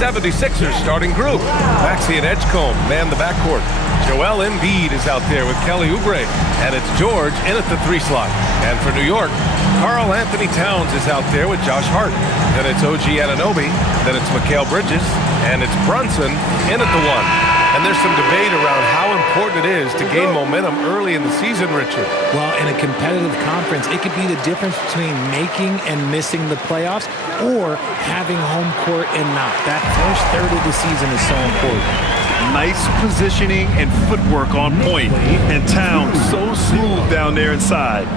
76ers starting group. Maxey and Edgecombe man the backcourt. Joel Embiid is out there with Kelly Oubre, and it's George in at the 3 slot. And for New York, Karl Anthony Towns is out there with Josh Hart. Then it's OG Anunoby, then it's Mikal Bridges, and it's Brunson in at the 1. And there's some debate around how important it is to gain momentum early in the season, Richard. Well, in a competitive conference, it could be the difference between making and missing the playoffs or having home court and not. That first third of the season is so important. Nice positioning and footwork on point. And Towns so smooth down there inside.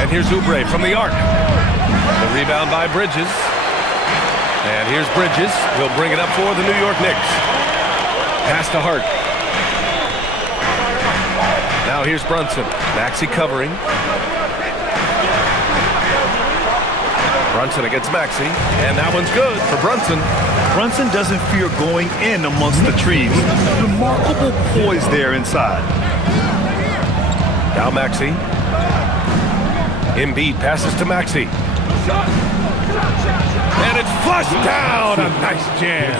And here's Oubre from the arc. The rebound by Bridges. And here's Bridges. He'll bring it up for the New York Knicks. Pass to Hart. Now here's Brunson. Maxey covering. Brunson against Maxey. And that one's good for Brunson. Brunson doesn't fear going in amongst the trees. Remarkable poise there inside. Now Maxey. Embiid passes to Maxey. And it's flushed down. A nice jam.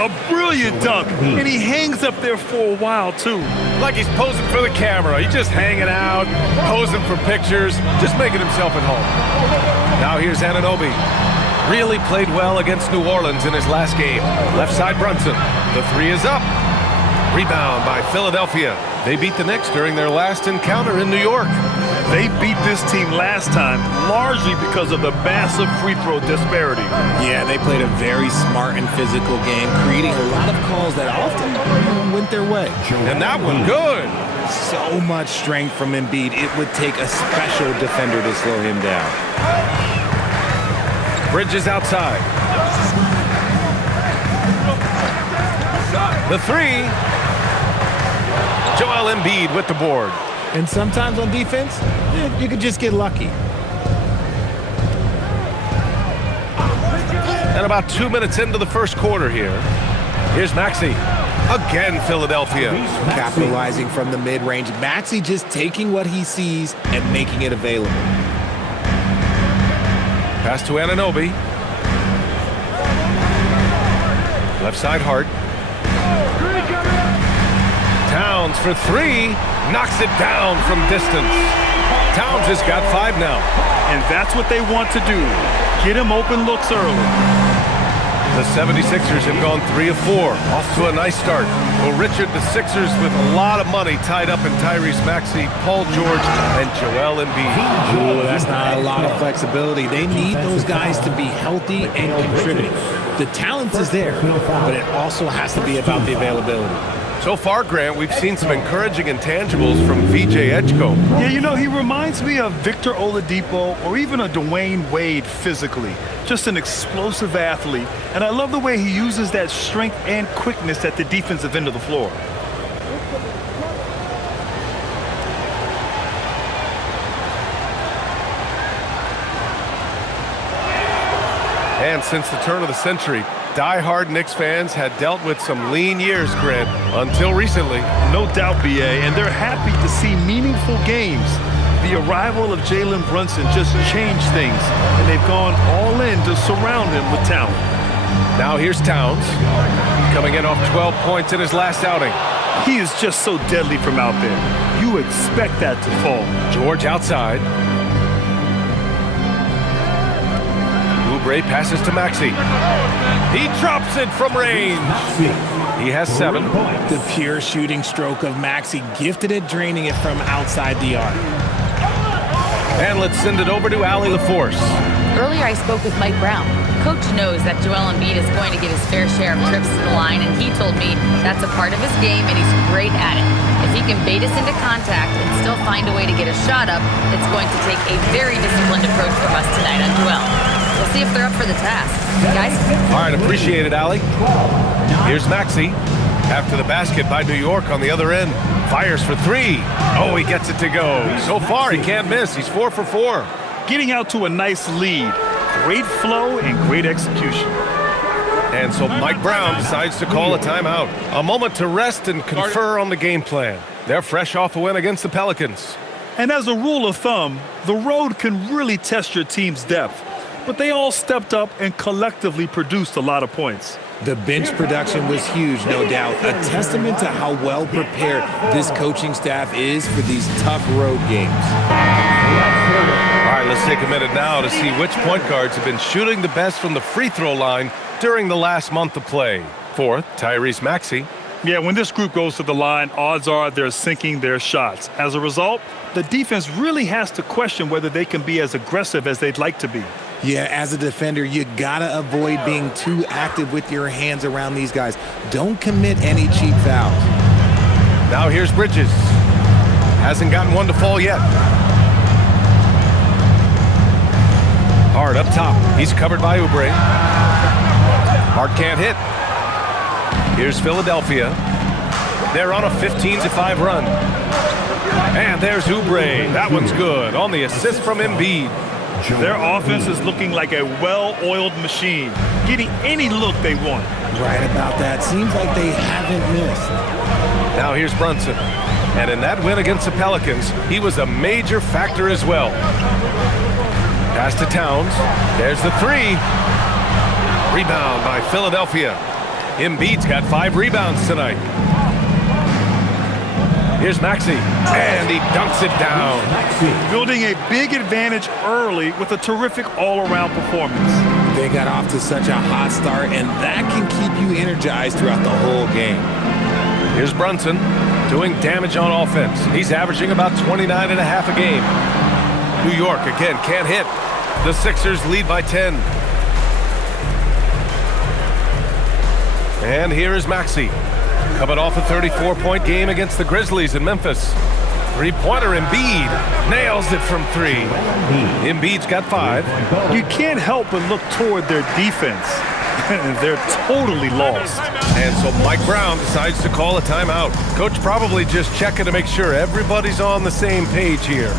A brilliant dunk. And he hangs up there for a while, too. Like he's posing for the camera. He's just hanging out, posing for pictures, just making himself at home. Now here's Anunoby. Really played well against New Orleans in his last game. Left side Brunson. The 3 is up. Rebound by Philadelphia. They beat the Knicks during their last encounter in New York. They beat this team last time largely because of the massive free throw disparity. Yeah, they played a very smart and physical game, creating a lot of calls that often went their way. And that one good. So much strength from Embiid. It would take a special defender to slow him down. Bridges outside. The 3. Joel Embiid with the board. And sometimes on defense, you could just get lucky. And about 2 minutes into the first quarter here. Here's Maxey. Again, Philadelphia. Capitalizing from the mid-range. Maxey just taking what he sees and making it available. Pass to Anunoby. Left side Hart. Towns for 3. Knocks it down from distance. Towns has got 5 now. And that's what they want to do. Get him open looks early. The 76ers have gone 3 of 4. Off to a nice start. Well, Richard, the Sixers with a lot of money tied up in Tyrese Maxey, Paul George, and Joel Embiid. Ooh, that's not a lot of flexibility. They need those guys to be healthy and contribute. The talent is there, but it also has to be about the availability. So far, Grant, we've seen some encouraging intangibles from VJ Edgecombe. Yeah, you know, he reminds me of Victor Oladipo or even a Dwayne Wade physically. Just an explosive athlete. And I love the way he uses that strength and quickness at the defensive end of the floor. And since the turn of the century, die-hard Knicks fans had dealt with some lean years, Grant, until recently. No doubt, BA, and they're happy to see meaningful games. The arrival of Jalen Brunson just changed things, and they've gone all in to surround him with talent. Now here's Towns, coming in off 12 points in his last outing. He is just so deadly from out there. You expect that to fall. George outside. Oubre passes to Maxey. He drops it from range. He has 7. The pure shooting stroke of Maxey, gifted at draining it from outside the arc. And let's send it over to Allie LaForce. Earlier I spoke with Mike Brown. Coach knows that Joel Embiid is going to get his fair share of trips to the line, and he told me that's a part of his game, and he's great at it. If he can bait us into contact and still find a way to get a shot up, it's going to take a very disciplined approach from us tonight on Joel. We'll see if they're up for the task. Guys? All right, appreciate it, Allie. Here's Maxey. After the basket by New York on the other end. Fires for 3. Oh, he gets it to go. So far, he can't miss. He's 4 for 4. Getting out to a nice lead. Great flow and great execution. And so Mike Brown decides to call a timeout. A moment to rest and confer on the game plan. They're fresh off a win against the Pelicans. And as a rule of thumb, the road can really test your team's depth. but they all stepped up and collectively produced a lot of points. The bench production was huge, no doubt. A testament to how well prepared this coaching staff is for these tough road games. All right, let's take a minute now to see which point guards have been shooting the best from the free throw line during the last month of play. Fourth, Tyrese Maxey. Yeah, when this group goes to the line, odds are they're sinking their shots. As a result, the defense really has to question whether they can be as aggressive as they'd like to be. Yeah, as a defender, you gotta avoid being too active with your hands around these guys. Don't commit any cheap fouls. Now here's Bridges. Hasn't gotten one to fall yet. Hard up top. He's covered by Oubre. Hard can't hit. Here's Philadelphia. They're on a 15-5 run. And there's Oubre. That one's good on the assist from Embiid. Their offense is looking like a well-oiled machine, getting any look they want. Right about that. Seems like they haven't missed. Now here's Brunson. And in that win against the Pelicans, he was a major factor as well. Pass to Towns. There's the three. Rebound by Philadelphia. Embiid's got 5 rebounds tonight. Here's Maxey, and he dunks it down. Building a big advantage early with a terrific all-around performance. They got off to such a hot start, and that can keep you energized throughout the whole game. Here's Brunson doing damage on offense. He's averaging about 29 and a half a game. New York, again, can't hit. The Sixers lead by 10. And here is Maxey. Coming off a 34-point game against the Grizzlies in Memphis. Three-pointer Embiid nails it from 3. Embiid's got 5. You can't help but look toward their defense. They're totally lost. And so Mike Brown decides to call a timeout. Coach probably just checking to make sure everybody's on the same page here.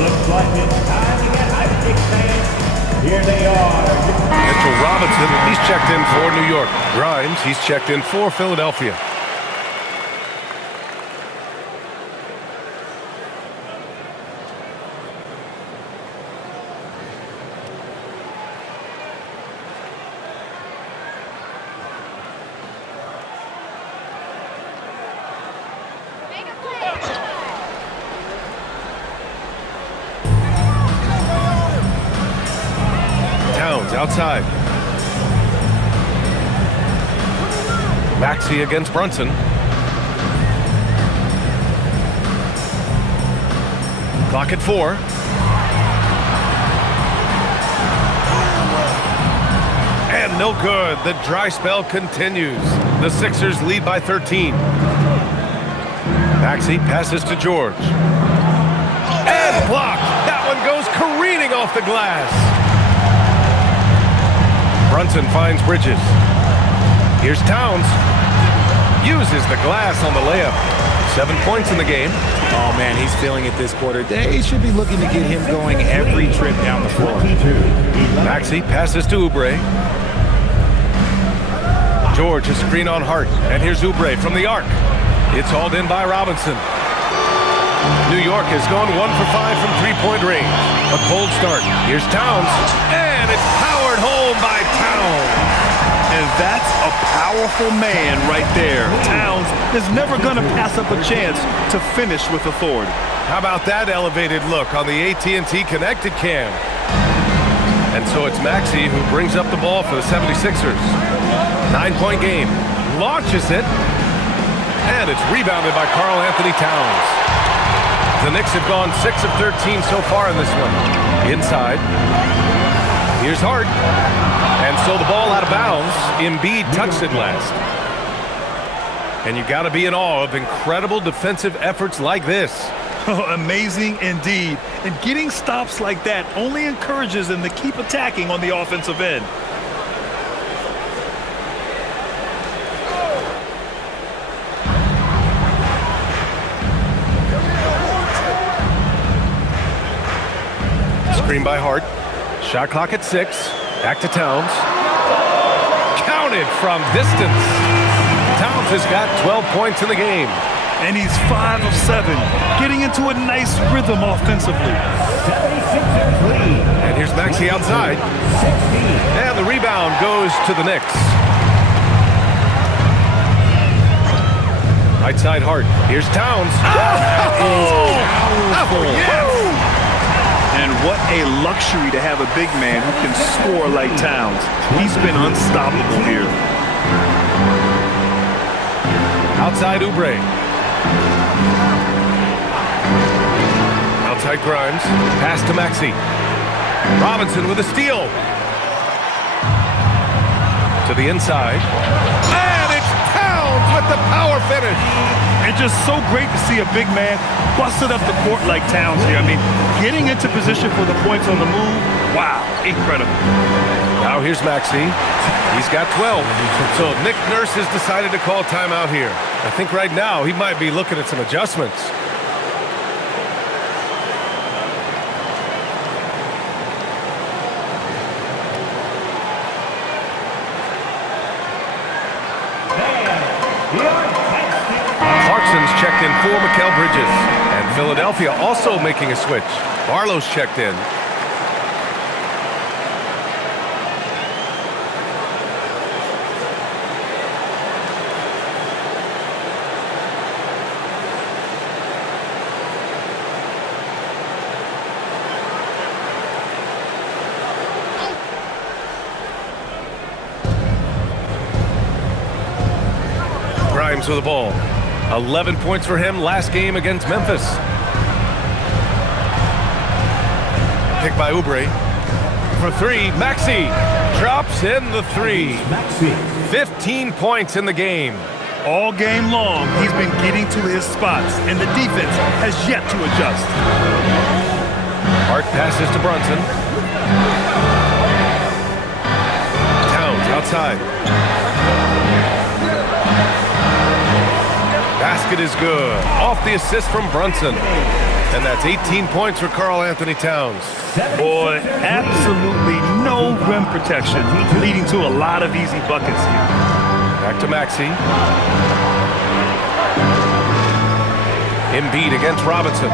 Looks like it's time to get hyped, Knicks fans. Here they are. Mitchell Robinson, he's checked in for New York. Grimes, he's checked in for Philadelphia. Outside. Maxey against Brunson. Clock at 4. And no good. The dry spell continues. The Sixers lead by 13. Maxey passes to George. And blocked. That one goes careening off the glass. Brunson finds Bridges. Here's Towns. Uses the glass on the layup. 7 points in the game. Oh, man, he's feeling it this quarter. They should be looking to get him going every trip down the floor. Maxey passes to Oubre. George, a screen on Hart. And here's Oubre from the arc. It's hauled in by Robinson. New York has gone 1 for 5 from three-point range. A cold start. Here's Towns. And it's powered home by Towns. And that's a powerful man right there. Towns is never going to pass up a chance to finish with authority. How about that elevated look on the AT&T Connected cam? And so it's Maxey who brings up the ball for the 76ers. 9-point game. Launches it. And it's rebounded by Karl Anthony Towns. The Knicks have gone 6 of 13 so far in this one. Inside. Here's Hart. And so the ball out of bounds. Embiid touched it last. And you got to be in awe of incredible defensive efforts like this. Amazing indeed. And getting stops like that only encourages them to keep attacking on the offensive end. Screen by Hart. Shot clock at 6. Back to Towns. Counted from distance. Towns has got 12 points in the game. And he's 5 of 7, getting into a nice rhythm offensively. 76ers lead. Here's Maxey outside. And the rebound goes to the Knicks. Right side Hart. Here's Towns. Powerful. Yes! And what a luxury to have a big man who can score like Towns. He's been unstoppable here. Outside Oubre. Outside Grimes. Pass to Maxey. Robinson with a steal. To the inside. And it's Towns with the power finish. And just so great to see a big man busted up the court like Towns here. I mean, getting into position for the points on the move. Wow, incredible. Now here's Maxey. He's got 12. So Nick Nurse has decided to call timeout here. I think right now he might be looking at some adjustments. Clarkson's checked in for Mikal Bridges. And Philadelphia also making a switch. Barlow's checked in. Grimes with the ball. 11 points for him last game against Memphis. Pick by Oubre. For three, Maxey drops in the three. 15 points in the game. All game long, he's been getting to his spots, and the defense has yet to adjust. Hart passes to Brunson. Towns outside. Basket is good. Off the assist from Brunson. And that's 18 points for Karl-Anthony Towns. Boy, absolutely no rim protection, leading to a lot of easy buckets here. Back to Maxey. Embiid against Robinson.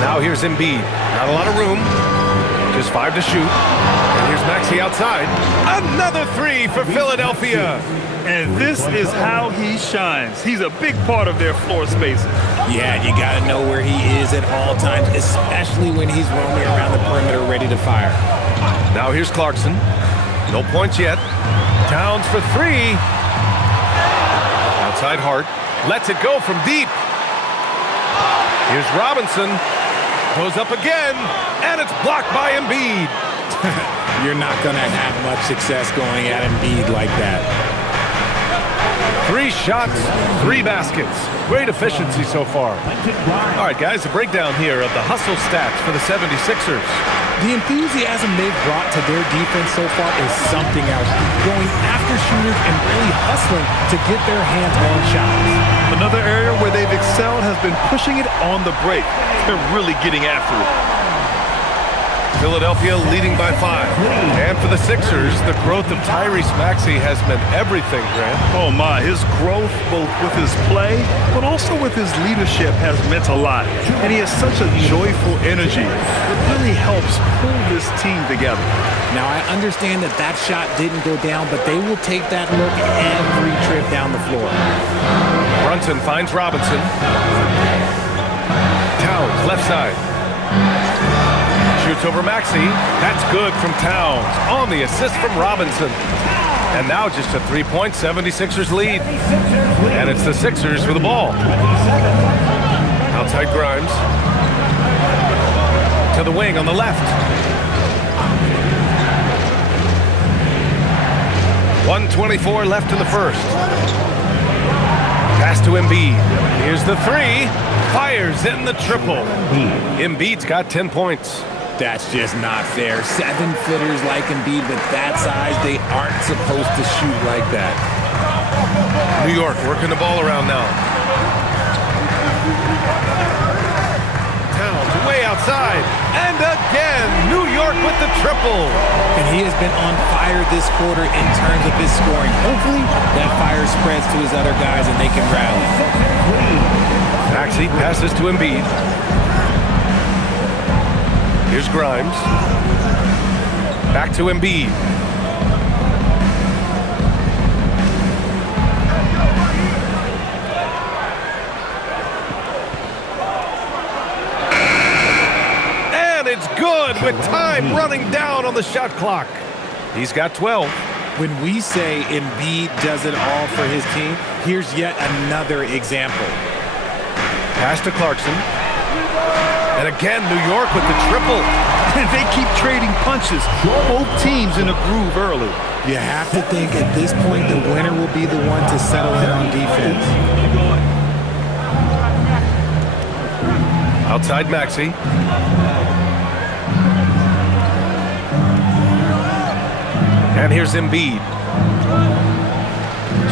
Now here's Embiid. Not a lot of room. Just 5 to shoot. And here's Maxey outside. Another three for Philadelphia. And this is how he shines. He's a big part of their floor spacing. Yeah, you got to know where he is at all times, especially when he's roaming around the perimeter ready to fire. Now here's Clarkson. No points yet. Towns for three. Outside Hart. Lets it go from deep. Here's Robinson. Goes up again. And it's blocked by Embiid. You're not going to have much success going at Embiid like that. 3 shots, 3 baskets. Great efficiency so far. All right, guys, a breakdown here of the hustle stats for the 76ers. The enthusiasm they've brought to their defense so far is something else. Going after shooters and really hustling to get their hands on shots. Another area where they've excelled has been pushing it on the break. They're really getting after it. Philadelphia leading by 5. And for the Sixers, the growth of Tyrese Maxey has meant everything, Grant. Oh my, his growth both with his play, but also with his leadership has meant a lot. And he has such a joyful energy. It really helps pull this team together. Now, I understand that that shot didn't go down, but they will take that look every trip down the floor. Brunson finds Robinson. Towns, left side. Shoots over Maxey. That's good from Towns. On the assist from Robinson. And now just a 3-point 76ers lead. And it's the Sixers with the ball. Outside Grimes. To the wing on the left. 1:24 left in the first. Pass to Embiid. Here's the three. Fires in the triple. Embiid's got 10 points. That's just not fair. 7-footers like Embiid, but that size, they aren't supposed to shoot like that. New York working the ball around now. Towns way outside. And again, New York with the triple. And he has been on fire this quarter in terms of his scoring. Hopefully, that fire spreads to his other guys and they can rally. Maxey passes to Embiid. Here's Grimes. Back to Embiid. And it's good with time running down on the shot clock. He's got 12. When we say Embiid does it all for his team, here's yet another example. Pass to Clarkson. And again, New York with the triple. And they keep trading punches. Both teams in a groove early. You have to think at this point the winner will be the one to settle in on defense. Outside Maxey. And here's Embiid.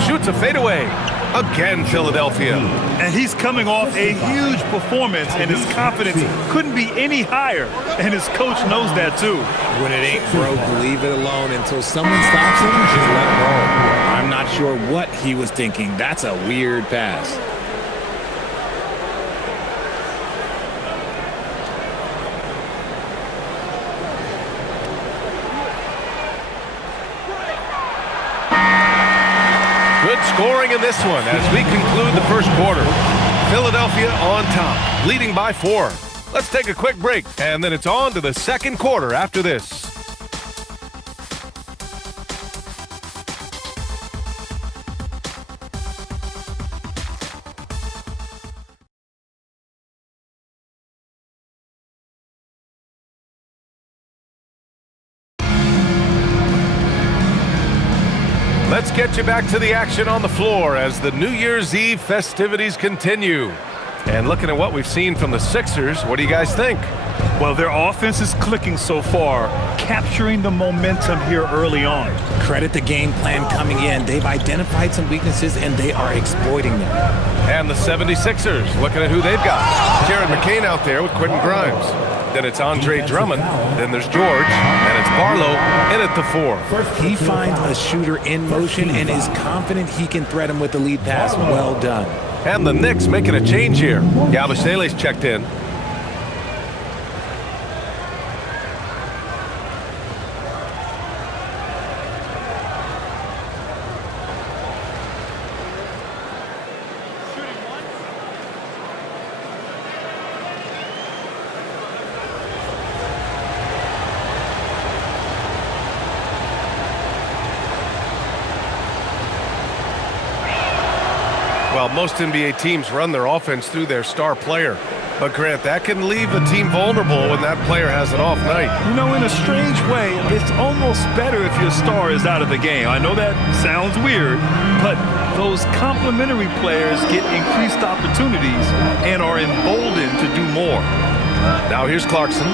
Shoots a fadeaway. Again, Philadelphia. And he's coming off a huge performance, and his confidence couldn't be any higher. And his coach knows that, too. When it ain't broke, leave it alone until someone stops him. Just let it roll. I'm not sure what he was thinking. That's a weird pass. Good scoring in this one as we conclude the first quarter. Philadelphia on top, leading by 4. Let's take a quick break, and then it's on to the second quarter after this. Let's get you back to the action on the floor as the New Year's Eve festivities continue. And looking at what we've seen from the Sixers, what do you guys think? Well, their offense is clicking so far, capturing the momentum here early on. Credit the game plan coming in. They've identified some weaknesses, and they are exploiting them. And the 76ers, looking at who they've got. Jared McCain out there with Quentin Grimes. Then it's Andre Drummond. Then there's George. And it's Barlow in at the 4. He finds a shooter in motion and is confident he can threat him with the lead pass. Well done. And the Knicks making a change here. Yabusele's checked in. Well, most NBA teams run their offense through their star player. But, Grant, that can leave a team vulnerable when that player has an off night. You know, in a strange way, it's almost better if your star is out of the game. I know that sounds weird, but those complementary players get increased opportunities and are emboldened to do more. Now here's Clarkson.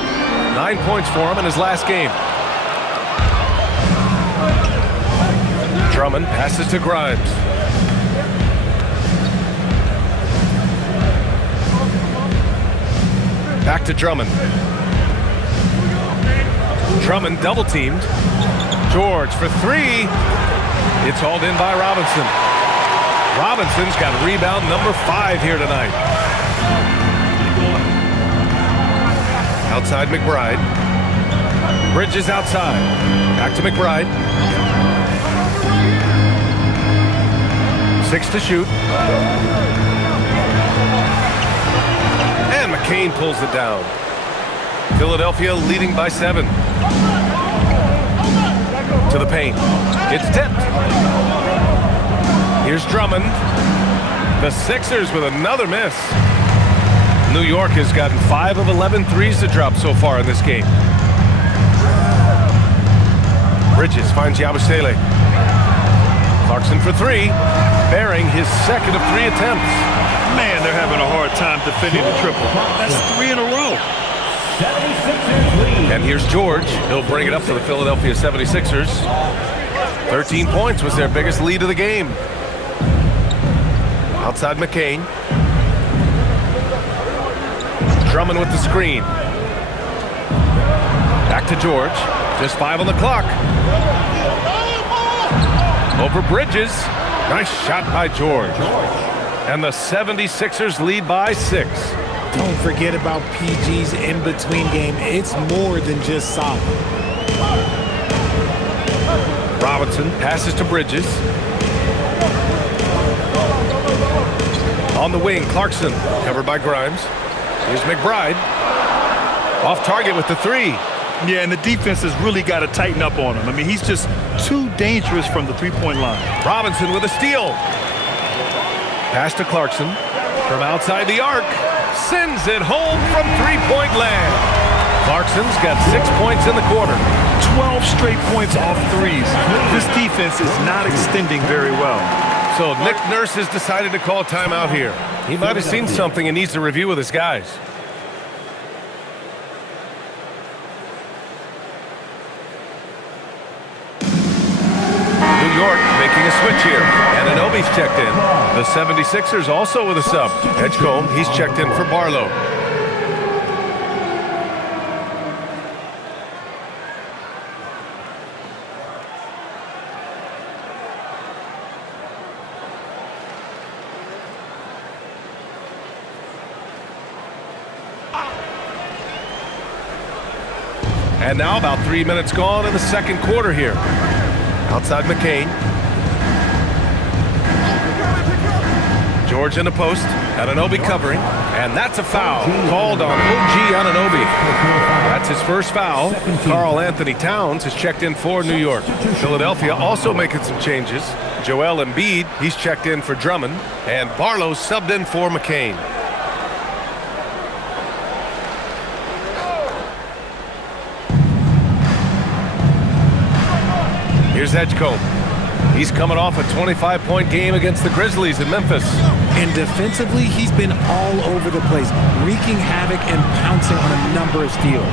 9 points for him in his last game. Drummond passes to Grimes. Back to Drummond. Drummond double-teamed. George for 3. It's hauled in by Robinson. Robinson's got rebound number 5 here tonight. Outside McBride. Bridges outside. Back to McBride. 6 to shoot. And McCain pulls it down. Philadelphia leading by 7. To the paint. It's tipped. Here's Drummond. The Sixers with another miss. New York has gotten 5 of 11 threes to drop so far in this game. Bridges finds Yabusele. Clarkson for 3. Bearing his second of 3 attempts. Man, they're having a hard time defending the triple. That's 3 in a row. 76ers lead. And here's George. He'll bring it up to the Philadelphia 76ers. 13 points was their biggest lead of the game. Outside McCain. Drummond with the screen. Back to George. Just 5 on the clock. Over Bridges. Nice shot by George. And the 76ers lead by 6. Don't forget about PG's in-between game. It's more than just solid. Robinson passes to Bridges. On the wing, Clarkson, covered by Grimes. Here's McBride. Off target with the three. Yeah, and the defense has really got to tighten up on him. I mean, he's just too dangerous from the three-point line. Robinson with a steal. Pass to Clarkson. From outside the arc. Sends it home from three-point land. Clarkson's got 6 points in the quarter. 12 straight points off threes. This defense is not extending very well. So Nick Nurse has decided to call timeout here. He might have seen something and needs to review with his guys. New York making a switch here. And Anunoby's checked in. The 76ers also with a sub. Edgecombe, he's checked in for Barlow. And now about 3 minutes gone in the second quarter here. Outside McCain. George in the post. Anunoby covering. And that's a foul called on OG Anunoby. That's his first foul. Karl Anthony Towns has checked in for New York. Philadelphia also making some changes. Joel Embiid, he's checked in for Drummond. And Barlow subbed in for McCain. Here's Edgecombe. He's coming off a 25-point game against the Grizzlies in Memphis. And defensively, he's been all over the place, wreaking havoc and pouncing on a number of steals.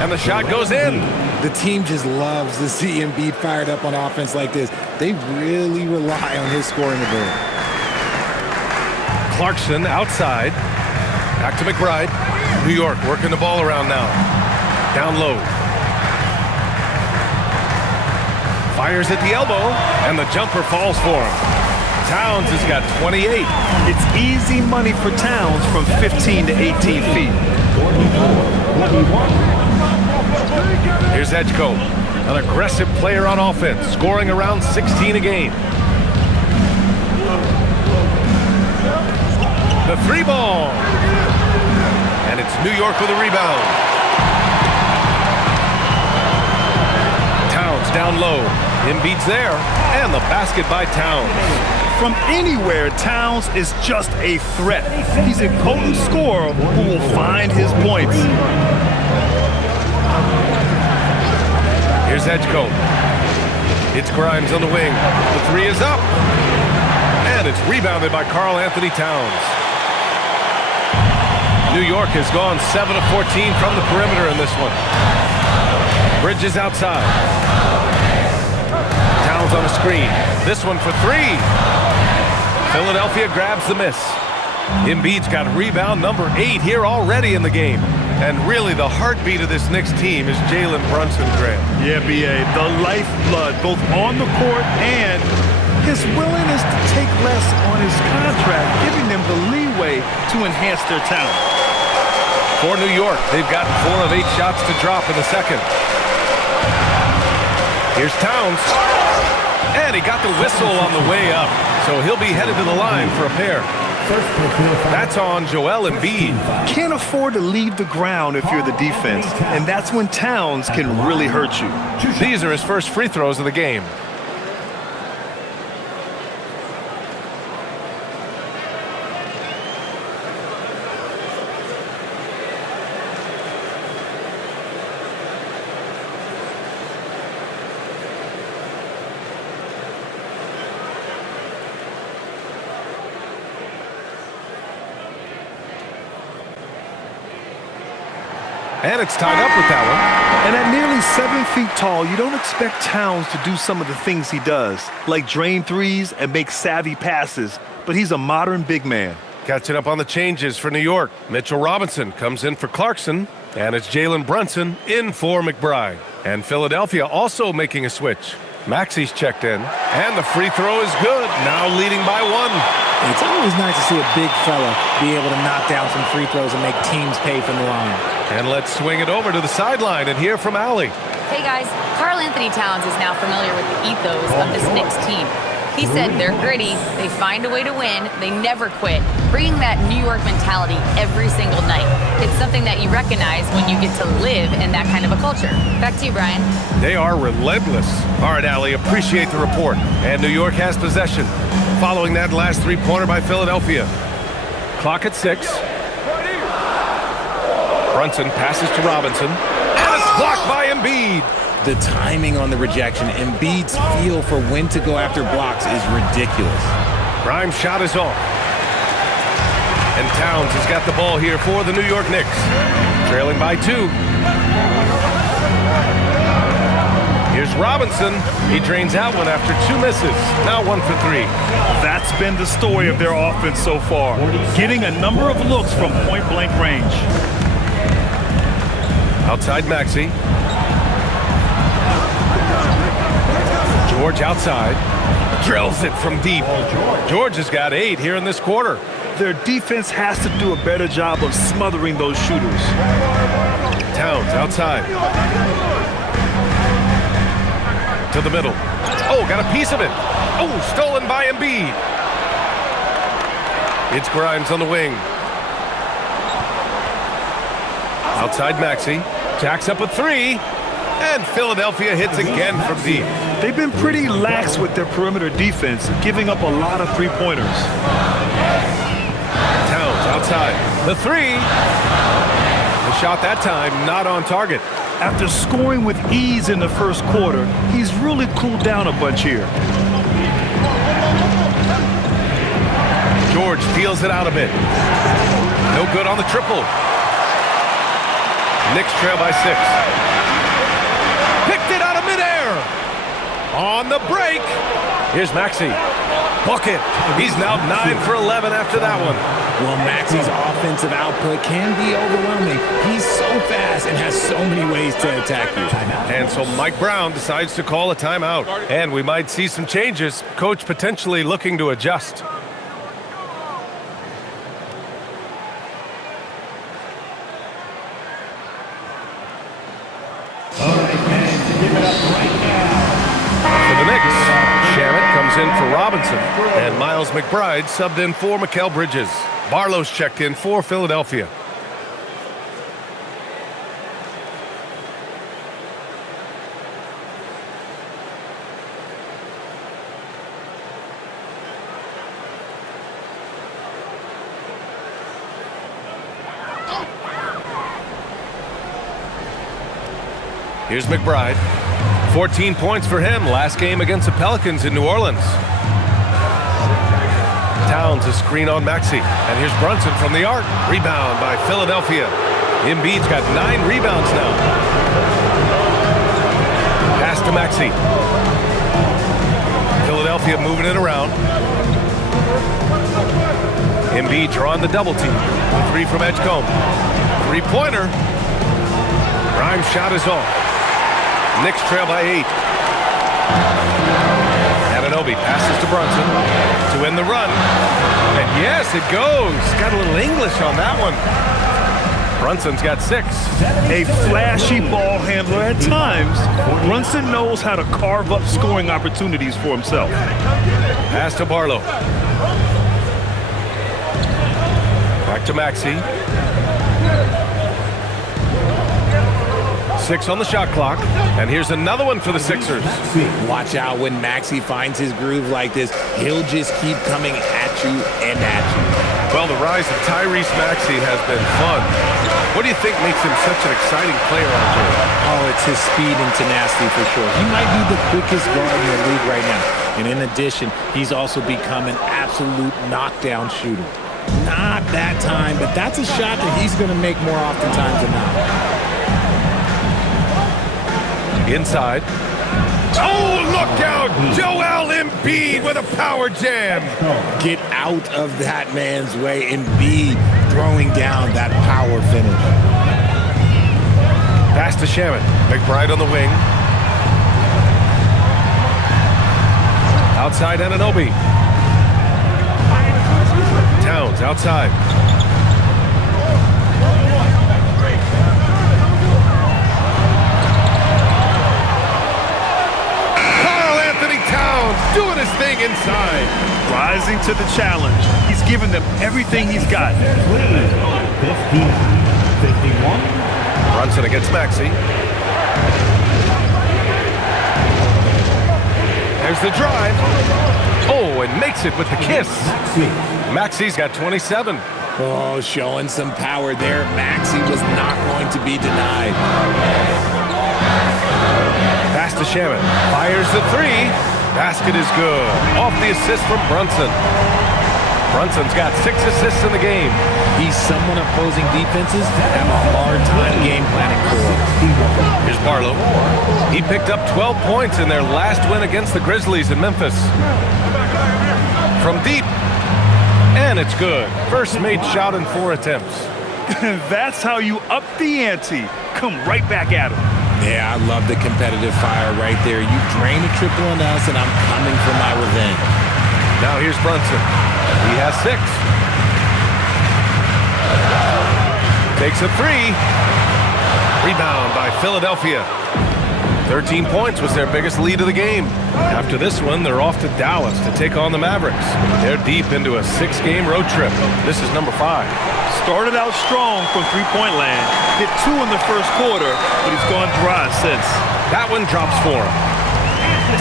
And the shot goes in. The team just loves to see Embiid fired up on offense like this. They really rely on his scoring ability. Clarkson outside. Back to McBride. New York working the ball around now. Down low. Fires at the elbow, and the jumper falls for him. Towns has got 28. It's easy money for Towns from 15 to 18 feet. Here's Edgecombe, an aggressive player on offense, scoring around 16 a game. The three ball. And it's New York with a rebound. Towns down low. Embiid's there, and the basket by Towns. From anywhere, Towns is just a threat. He's a potent scorer who will find his points. Here's Edgecombe. It's Grimes on the wing. The three is up. And it's rebounded by Karl Anthony Towns. New York has gone 7 of 14 from the perimeter in this one. Bridges outside. Towns on the screen. This one for three. Philadelphia grabs the miss. Embiid's got rebound number 8 here already in the game. And really the heartbeat of this Knicks team is Jalen Brunson, Grant. Yeah, B.A., the lifeblood, both on the court and his willingness to take less on his contract, giving them the leeway to enhance their talent. For New York, they've gotten 4 of 8 shots to drop in the second. Here's Towns. And he got the whistle on the way up. So he'll be headed to the line for a pair. That's on Joel Embiid. Can't afford to leave the ground if you're the defense. And that's when Towns can really hurt you. These are his first free throws of the game. And it's tied up with that one. And at nearly 7 feet tall, you don't expect Towns to do some of the things he does, like drain threes and make savvy passes, but he's a modern big man. Catching up on the changes for New York. Mitchell Robinson comes in for Clarkson, and it's Jalen Brunson in for McBride. And Philadelphia also making a switch. Maxey's checked in, and the free throw is good, now leading by 1. It's always nice to see a big fella be able to knock down some free throws and make teams pay from the line. And let's swing it over to the sideline and hear from Allie. Hey guys, Karl Anthony Towns is now familiar with the ethos of this Knicks team. He said they're gritty, they find a way to win, they never quit, bringing that New York mentality every single night. It's something that you recognize when you get to live in that kind of a culture. Back to you, Brian. They are relentless. All right, Allie, appreciate the report. And New York has possession. Following that last three-pointer by Philadelphia. Clock at 6. Brunson passes to Robinson. And it's blocked by Embiid. The timing on the rejection, Embiid's feel for when to go after blocks is ridiculous. Grimes' shot is off. And Towns has got the ball here for the New York Knicks. Trailing by 2. Here's Robinson. He drains out one after 2 misses. Now 1 for 3. That's been the story of their offense so far. Getting a number of looks from point-blank range. Outside Maxey. George outside. Drills it from deep. George has got 8 here in this quarter. Their defense has to do a better job of smothering those shooters. Towns outside. To the middle. Oh, got a piece of it. Oh, stolen by Embiid. It's Grimes on the wing. Outside Maxey. Jacks up a 3. And Philadelphia hits again from deep. They've been pretty lax with their perimeter defense, giving up a lot of three-pointers. Towns outside. The 3. The shot that time not on target. After scoring with ease in the first quarter, he's really cooled down a bunch here. George feels it out a bit. No good on the triple. Knicks trail by 6. Picked it out of midair. On the break. Here's Maxey. Bucket. He's now 9 for 11 after that one. Well, Maxey's offensive output can be overwhelming. He's so fast and has so many ways to attack you. And so Mike Brown decides to call a timeout. And we might see some changes. Coach potentially looking to adjust. In for Robinson, and Miles McBride subbed in for Mikal Bridges. Barlow's checked in for Philadelphia. Here's McBride. 14 points for him last game against the Pelicans in New Orleans. Towns a screen on Maxey. And here's Brunson from the arc. Rebound by Philadelphia. Embiid's got 9 rebounds now. Pass to Maxey. Philadelphia moving it around. Embiid drawing the double team. 3 from Edgecombe. 3-pointer. Grimes' shot is off. Knicks trail by 8. Anunoby passes to Brunson to win the run. And yes, it goes. Got a little English on that one. Brunson's got 6. A flashy ball handler at times. Brunson knows how to carve up scoring opportunities for himself. Pass to Barlow. Back to Maxey. 6 on the shot clock. And here's another one for the Sixers. Watch out when Maxey finds his groove like this. He'll just keep coming at you and at you. Well, the rise of Tyrese Maxey has been fun. What do you think makes him such an exciting player on the court? Oh, it's his speed and tenacity for sure. He might be the quickest guard in the league right now. And in addition, he's also become an absolute knockdown shooter. Not that time, but that's a shot that he's going to make more oftentimes than not. Inside. Oh, look out! Joel Embiid with a power jam. Get out of that man's way. Embiid throwing down that power finish. Pass to Shaman. McBride on the wing. Outside Anunoby. Towns outside. Doing his thing inside. Rising to the challenge. He's given them everything he's got. 50-51. Brunson against Maxey. There's the drive. Oh, and makes it with the kiss. Maxey's got 27. Oh, showing some power there. Maxey was not going to be denied. Pass to Shaman. Fires the three. Basket is good. Off the assist from Brunson. Brunson's got 6 assists in the game. He's someone opposing defenses have a hard time game planning for. Here's Barlow. He picked up 12 points in their last win against the Grizzlies in Memphis. From deep. And it's good. First made shot in 4 attempts. That's how you up the ante. Come right back at him. Yeah, I love the competitive fire right there. You drain a triple on us, and I'm coming for my revenge. Now here's Brunson. He has 6. Takes a 3. Rebound by Philadelphia. 13 points was their biggest lead of the game. After this one, they're off to Dallas to take on the Mavericks. They're deep into a 6-game road trip. This is number 5. Started out strong from three-point land. Hit 2 in the first quarter, but he's gone dry since. That one drops for him.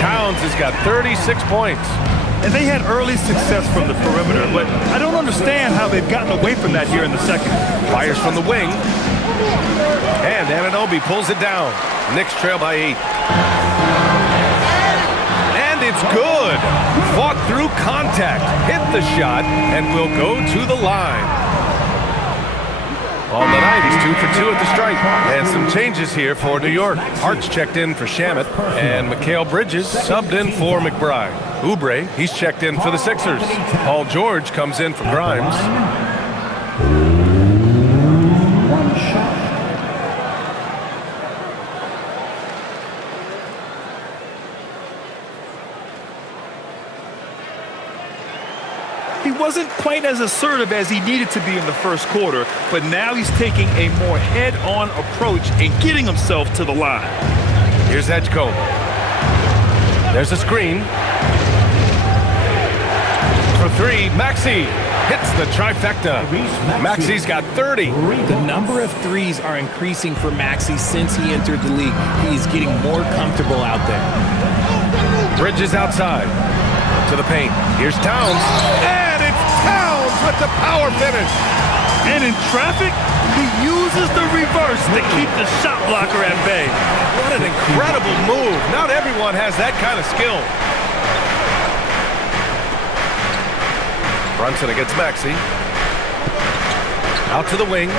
Towns has got 36 points. And they had early success from the perimeter, but I don't understand how they've gotten away from that here in the second. Fires from the wing. And Anunoby pulls it down. Knicks trail by 8. And it's good. Fought through contact. Hit the shot and will go to the line. On the night, he's 2 for 2 at the stripe. And some changes here for New York. Hart's checked in for Shamet, and Mikal Bridges subbed in for McBride. Oubre, he's checked in for the Sixers. Paul George comes in for Grimes. He wasn't quite as assertive as he needed to be in the first quarter, but now he's taking a more head-on approach and getting himself to the line. Here's Edgecombe. There's a screen. For 3, Maxey hits the trifecta. Maxey's got 30. The number of threes are increasing for Maxey since he entered the league. He's getting more comfortable out there. Bridges outside to the paint. Here's Towns. And it's Towns with the power finish. And in traffic, he uses the reverse to keep the shot blocker at bay. What an incredible move. Not everyone has that kind of skill. Brunson against Maxey. Out to the wing.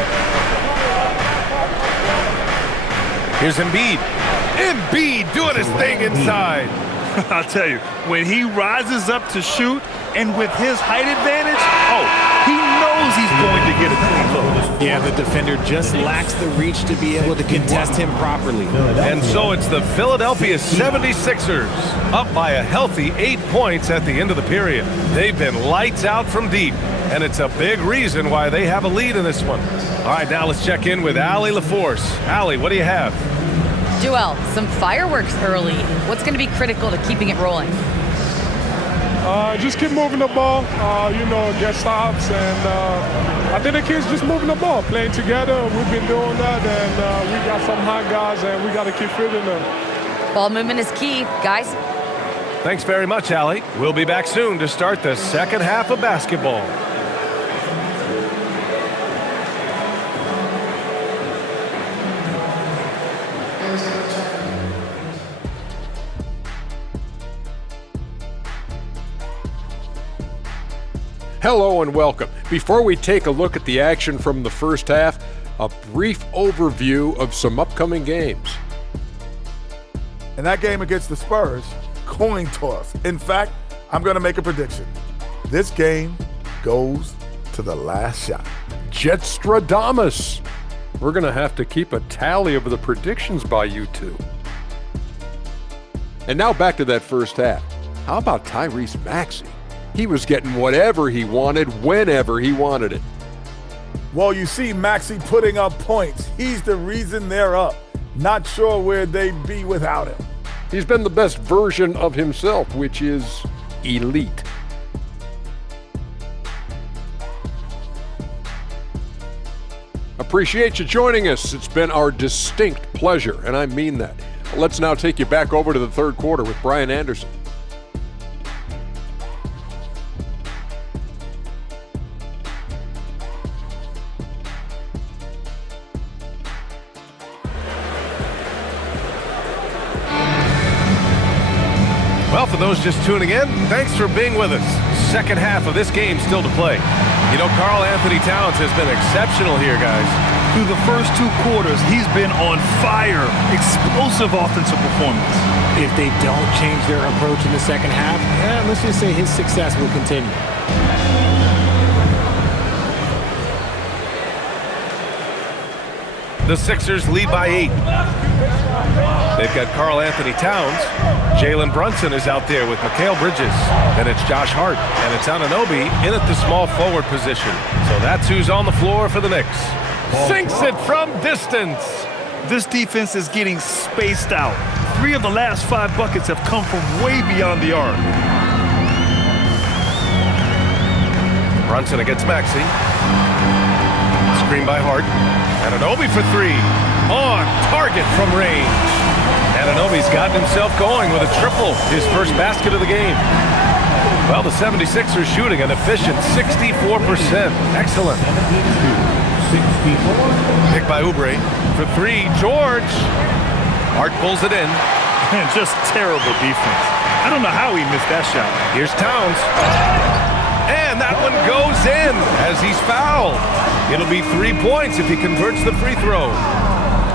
Here's Embiid. Embiid doing his thing inside. I'll tell you, when he rises up to shoot, and with his height advantage, he knows he's going to get a clean look. Yeah, the defender just lacks the reach to be able to contest him properly. And so it's the Philadelphia 76ers up by a healthy 8 points at the end of the period. They've been lights out from deep, and it's a big reason why they have a lead in this one. All right, now let's check in with Allie LaForce. Allie, what do you have? Joel, some fireworks early. What's going to be critical to keeping it rolling? Just keep moving the ball, get stops, and I think the kids just moving the ball, playing together. We've been doing that, and we got some hot guys, and we got to keep fitting them. Ball movement is key, guys. Thanks very much, Allie. We'll be back soon to start the second half of basketball. Hello and welcome. Before we take a look at the action from the first half, a brief overview of some upcoming games. In that game against the Spurs, coin toss. In fact, I'm going to make a prediction. This game goes to the last shot. Jetstradamus. We're going to have to keep a tally of the predictions by you two. And now back to that first half. How about Tyrese Maxey? He was getting whatever he wanted, whenever he wanted it. Well, you see Maxey putting up points. He's the reason they're up. Not sure where they'd be without him. He's been the best version of himself, which is elite. Appreciate you joining us. It's been our distinct pleasure, and I mean that. Let's now take you back over to the third quarter with Brian Anderson. Well, for those just tuning in, thanks for being with us. Second half of this game still to play. You know, Karl Anthony Towns has been exceptional here, guys. Through the first 2 quarters, he's been on fire. Explosive offensive performance. If they don't change their approach in the second half, let's just say his success will continue. The Sixers lead by 8. They've got Karl Anthony Towns. Jalen Brunson is out there with Mikal Bridges. Then it's Josh Hart, and it's Anunoby in at the small forward position. So that's who's on the floor for the Knicks. Sinks it from distance. This defense is getting spaced out. 3 of the last 5 buckets have come from way beyond the arc. Brunson against Maxey. Screen by Hart. Anunoby for 3. On target from range. Anunoby's gotten himself going with a triple, his first basket of the game. Well, the 76ers shooting an efficient 64%. Excellent. 64. Pick by Oubre for 3. George. Hart pulls it in. Man, just terrible defense. I don't know how he missed that shot. Here's Towns. And that one goes in as he's fouled. It'll be 3 points if he converts the free throw.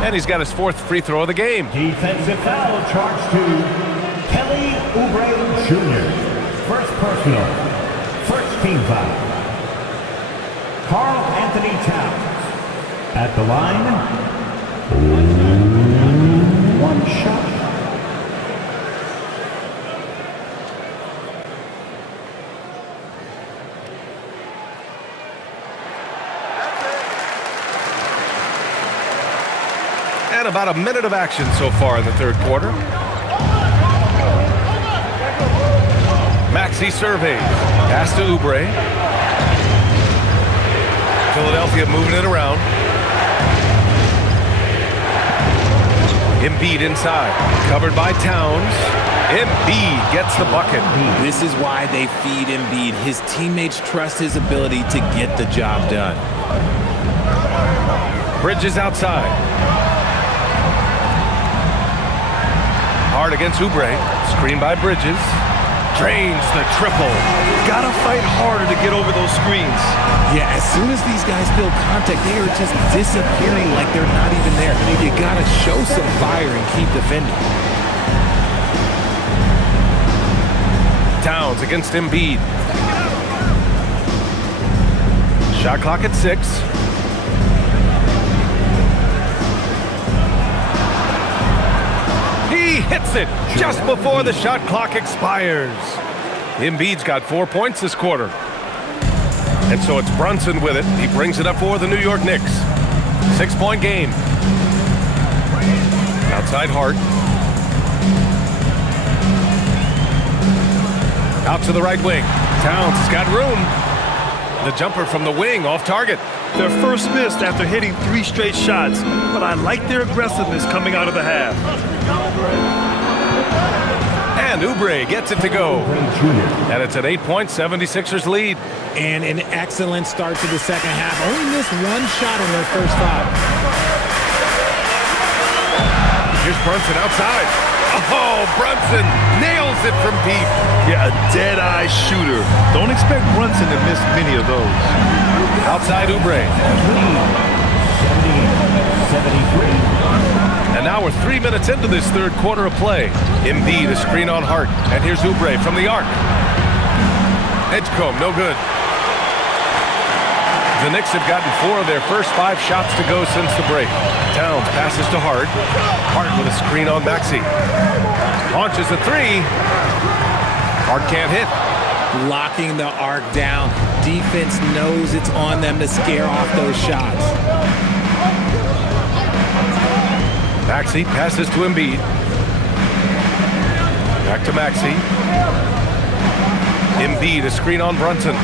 And he's got his 4th free throw of the game. Defensive foul charged to Kelly Oubre Jr. First personal. First team foul. Karl Anthony Towns at the line. 1 shot. And about a minute of action so far in the third quarter. Maxey surveys. Pass to Oubre. Philadelphia moving it around. Embiid inside. Covered by Towns. Embiid gets the bucket. This is why they feed Embiid. His teammates trust his ability to get the job done. Bridges outside. Hard against Oubre. Screen by Bridges. Drains the triple. Gotta fight harder to get over those screens. Yeah, as soon as these guys feel contact, they are just disappearing like they're not even there. You gotta show some fire and keep defending. Towns against Embiid. Shot clock at 6. He hits it just before the shot clock expires. Embiid's got 4 points this quarter. And so it's Brunson with it. He brings it up for the New York Knicks. 6-point game. Outside Hart. Out to the right wing. Towns has got room. The jumper from the wing off target. Their first miss after hitting 3 straight shots, but I like their aggressiveness coming out of the half. And Oubre gets it to go. And it's an 8-point 76ers lead. And an excellent start to the second half. Only missed 1 shot in their first 5. Here's Brunson outside. Oh, Brunson nails it from deep. Yeah, a dead-eye shooter. Don't expect Brunson to miss many of those. Outside Oubre. 73. And now we're 3 minutes into this third quarter of play. Embiid, a screen on Hart. And here's Oubre from the arc. Edgecombe, no good. The Knicks have gotten 4 of their first 5 shots to go since the break. Towns passes to Hart. Hart with a screen on Maxey. Launches a 3. Hart can't hit. locking the arc down. Defense knows it's on them to scare off those shots. Maxey passes to Embiid. Back to Maxey. Embiid, a screen on Brunson.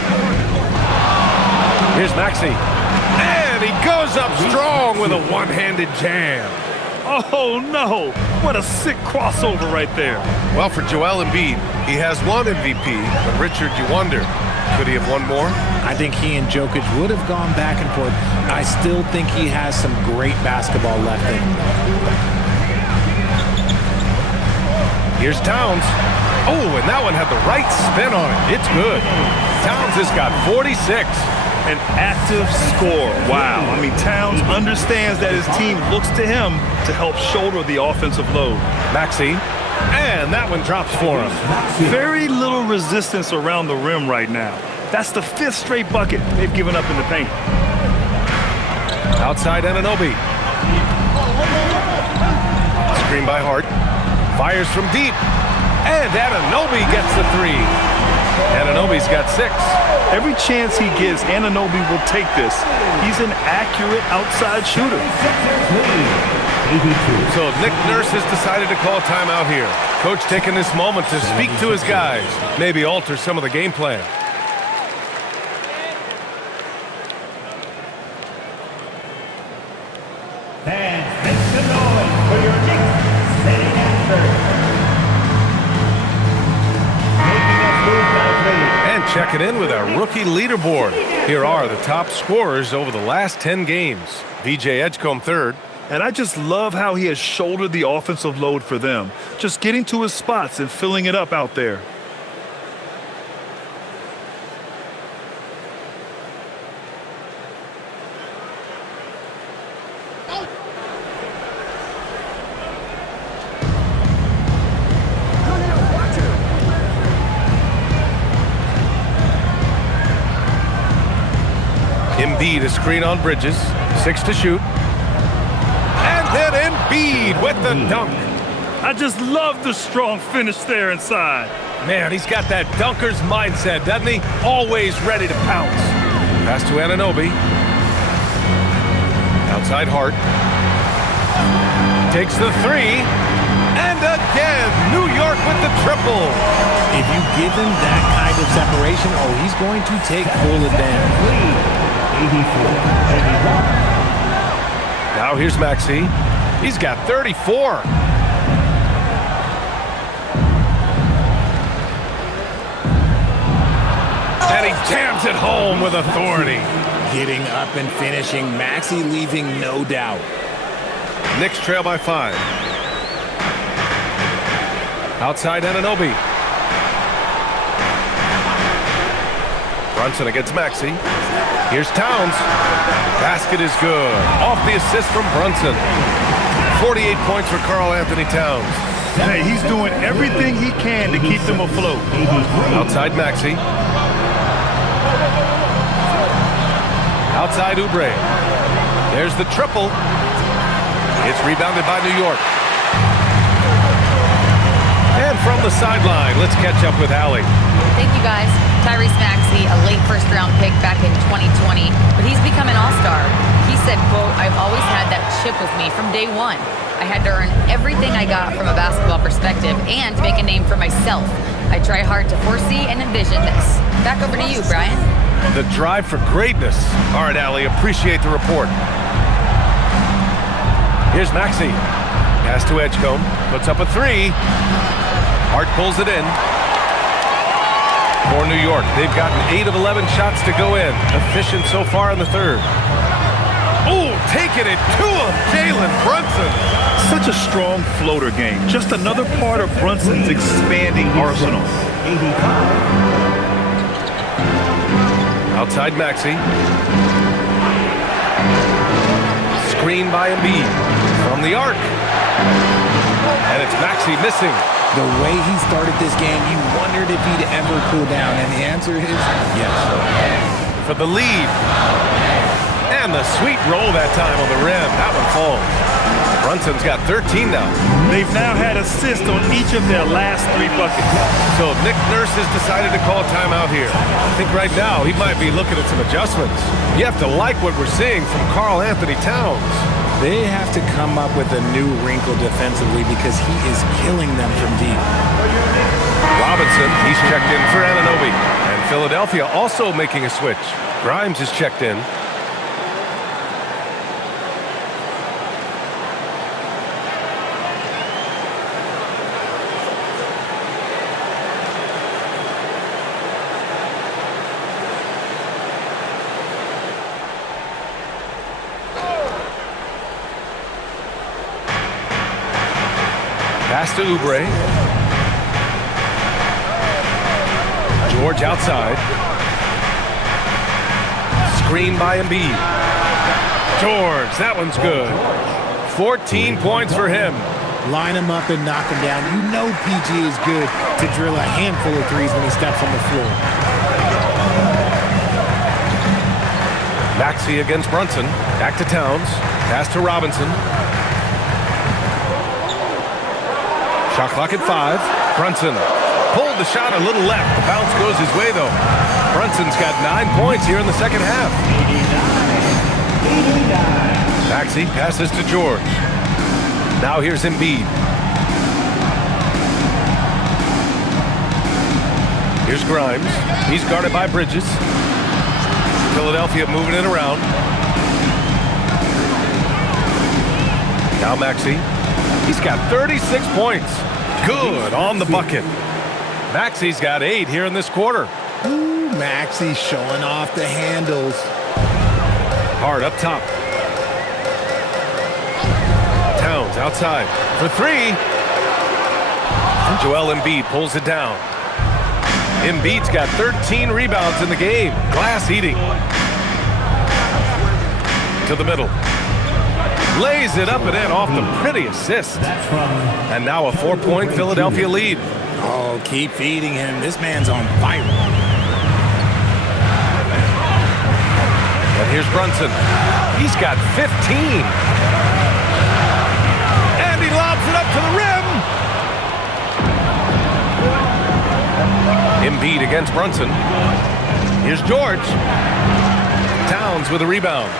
Here's Maxey. And he goes up strong with a one-handed jam. Oh, no. What a sick crossover right there. Well, for Joel Embiid, he has one MVP, but Richard, you wonder, could he have won more? I think he and Jokic would have gone back and forth. I still think he has some great basketball left in him. Here's Towns. Oh, and that one had the right spin on it. It's good. Towns has got 46. An active score. Wow. I mean, Towns understands that his team looks to him to help shoulder the offensive load. Maxey. And that one drops for him. Very little resistance around the rim right now. That's the 5th straight bucket they've given up in the paint. Outside Anunoby. Screen by Hart. Fires from deep. And Anunoby gets the 3. Anunoby's got 6. Every chance he gets, Anunoby will take this. He's an accurate outside shooter. So Nick Nurse has decided to call timeout here. Coach taking this moment to speak to his guys, maybe alter some of the game plan. Fans, make some noise for your Knicks setting answer. And checking in with our rookie leaderboard. Here are the top scorers over the last 10 games. VJ Edgecombe 3rd. And I just love how he has shouldered the offensive load for them. Just getting to his spots and filling it up out there. Embiid, a screen on Bridges. 6 to shoot. And then Embiid with the dunk. I just love the strong finish there inside. Man, he's got that dunker's mindset, doesn't he? Always ready to pounce. Pass to Anunoby. Outside Hart. Takes the 3. And again, New York with the triple. If you give him that kind of separation, he's going to take full advantage. 84. Now here's Maxey. He's got 34. And he jams it home with authority. Getting up and finishing. Maxey leaving no doubt. Knicks trail by 5. Outside Anunoby. Brunson against Maxey. Here's Towns. Basket is good. Off the assist from Brunson. 48 points for Karl Anthony Towns. Hey, he's doing everything he can to keep them afloat. Outside Maxey. Outside Oubre. There's the triple. It's rebounded by New York. And from the sideline, let's catch up with Allie. Thank you, guys. Tyrese Maxey, a late first-round pick back in 2020, but he's become an all-star. He said, quote, "I've always had that chip with me from day one. I had to earn everything I got from a basketball perspective and make a name for myself. I try hard to foresee and envision this." Back over to you, Brian. The drive for greatness. All right, Allie, appreciate the report. Here's Maxey. Pass to Edgecombe. Puts up a 3. Hart pulls it in. For New York, they've gotten 8 of 11 shots to go in. Efficient so far in the 3rd. Oh, taking it to him, Jalen Brunson. Such a strong floater game. Just another part of Brunson's expanding arsenal. 85. Outside Maxey. Screen by Embiid. From the arc. And it's Maxey missing. The way he started this game, you wondered if he'd ever cool down, and the answer is yes. For the lead. And the sweet roll that time on the rim. That one falls. Brunson's got 13 now. They've now had assists on each of their last 3 buckets. So Nick Nurse has decided to call timeout here. I think right now he might be looking at some adjustments. You have to like what we're seeing from Karl Anthony Towns. They have to come up with a new wrinkle defensively because he is killing them from deep. Robinson, he's checked in for Anunoby. And Philadelphia also making a switch. Grimes is checked in. Pass to Oubre. George outside. Screen by Embiid. George, that one's good. 14 points for him. Line him up and knock him down. You know PG is good to drill a handful of threes when he steps on the floor. Maxey against Brunson. Back to Towns. Pass to Robinson. Shot clock at 5. Brunson pulled the shot a little left. The bounce goes his way, though. Brunson's got 9 points here in the second half. 89. Maxey passes to George. Now here's Embiid. Here's Grimes. He's guarded by Bridges. Philadelphia moving it around. Now Maxey. He's got 36 points. Good on the bucket. Maxey's got 8 here in this quarter. Ooh, Maxey showing off the handles. Hard up top. Towns outside for 3. And Joel Embiid pulls it down. Embiid's got 13 rebounds in the game. Glass eating. To the middle. Lays it up and in off the pretty assist. And now a 4-point Philadelphia lead. Oh, keep feeding him. This man's on fire. And here's Brunson. He's got 15. And he lobs it up to the rim. Embiid against Brunson. Here's George. Towns with a rebound.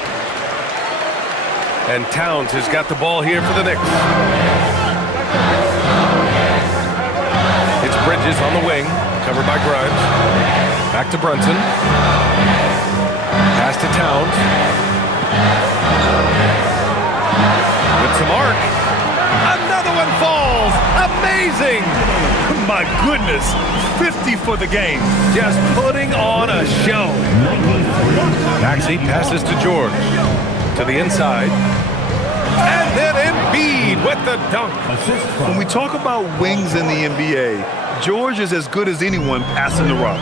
And Towns has got the ball here for the Knicks. It's Bridges on the wing, covered by Grimes. Back to Brunson. Pass to Towns. With some arc. Another one falls. Amazing. My goodness, 50 for the game. Just putting on a show. Maxey passes to George. To the inside. And then Embiid with the dunk. When we talk about wings in the NBA, George is as good as anyone passing the rock.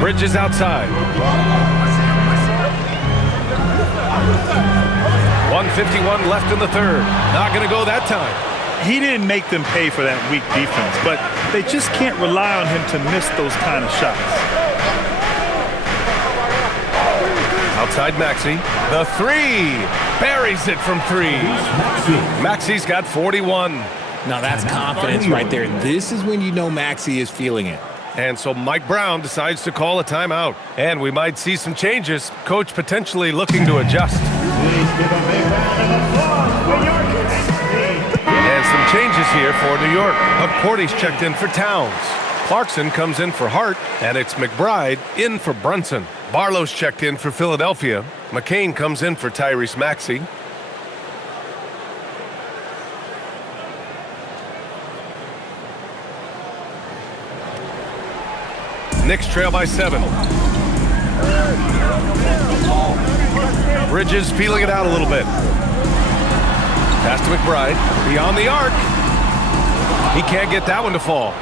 Bridges outside. 1:51 left in the third. Not going to go that time. He didn't make them pay for that weak defense, but they just can't rely on him to miss those kind of shots. Outside Maxey. The 3. Buries it from 3. Maxey's got 41. Now that's confidence right there. This is when you know Maxey is feeling it. And so Mike Brown decides to call a timeout. And we might see some changes. Coach potentially looking to adjust. And some changes here for New York. McCourty's checked in for Towns. Clarkson comes in for Hart, and it's McBride in for Brunson. Barlow's checked in for Philadelphia. McCain comes in for Tyrese Maxey. Knicks trail by 7. Bridges peeling it out a little bit. Pass to McBride. Beyond the arc. He can't get that one to fall.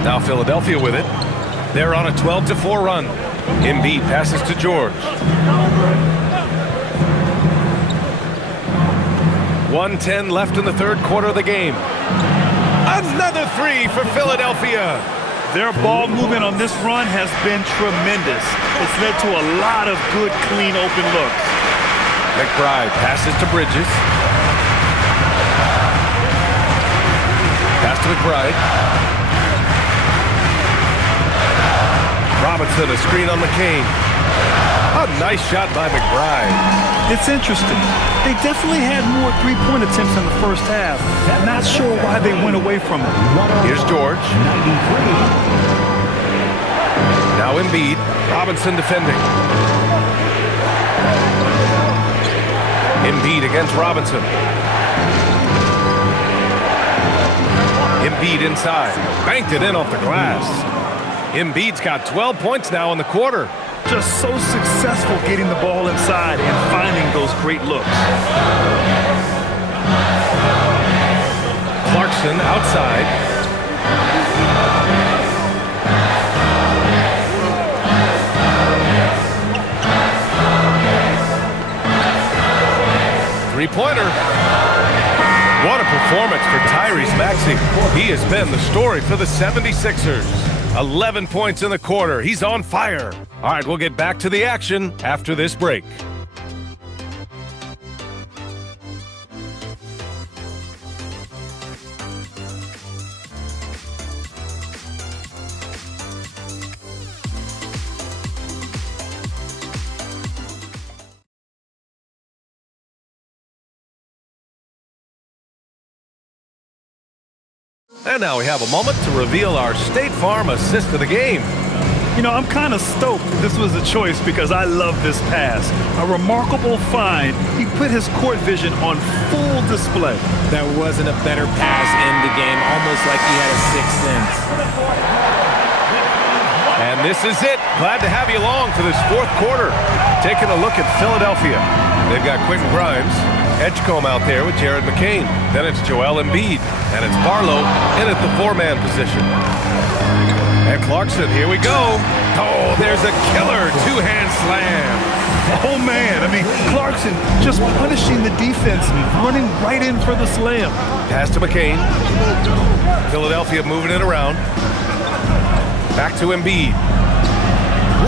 Now Philadelphia with it. They're on a 12-4 run. Embiid passes to George. 1:10 left in the third quarter of the game. Another 3 for Philadelphia. Their ball movement on this run has been tremendous. It's led to a lot of good, clean, open looks. McBride passes to Bridges. Pass to McBride. Robinson, a screen on McCain. A nice shot by McBride. It's interesting. They definitely had more three-point attempts in the first half. Not sure why they went away from it. Here's George. Now Embiid. Robinson defending. Embiid against Robinson. Embiid inside. Banked it in off the glass. Embiid's got 12 points now in the quarter. Just so successful getting the ball inside and finding those great looks. Clarkson outside. Three-pointer. What a performance for Tyrese Maxey. He has been the story for the 76ers. 11 points in the quarter. He's on fire. All right, we'll get back to the action after this break. And now we have a moment to reveal our State Farm assist of the game. You know, I'm kind of stoked this was a choice because I love this pass. A remarkable find. He put his court vision on full display. That wasn't a better pass in the game, almost like he had a sixth sense. And this is it. Glad to have you along for this fourth quarter. Taking a look at Philadelphia. They've got Quentin Grimes, Edgecombe out there with Jared McCain. Then it's Joel Embiid. And it's Barlow in at the four-man position. And Clarkson, here we go. Oh, there's a killer two-hand slam. Oh, man. I mean, Clarkson just punishing the defense, running right in for the slam. Pass to McCain. Philadelphia moving it around. Back to Embiid.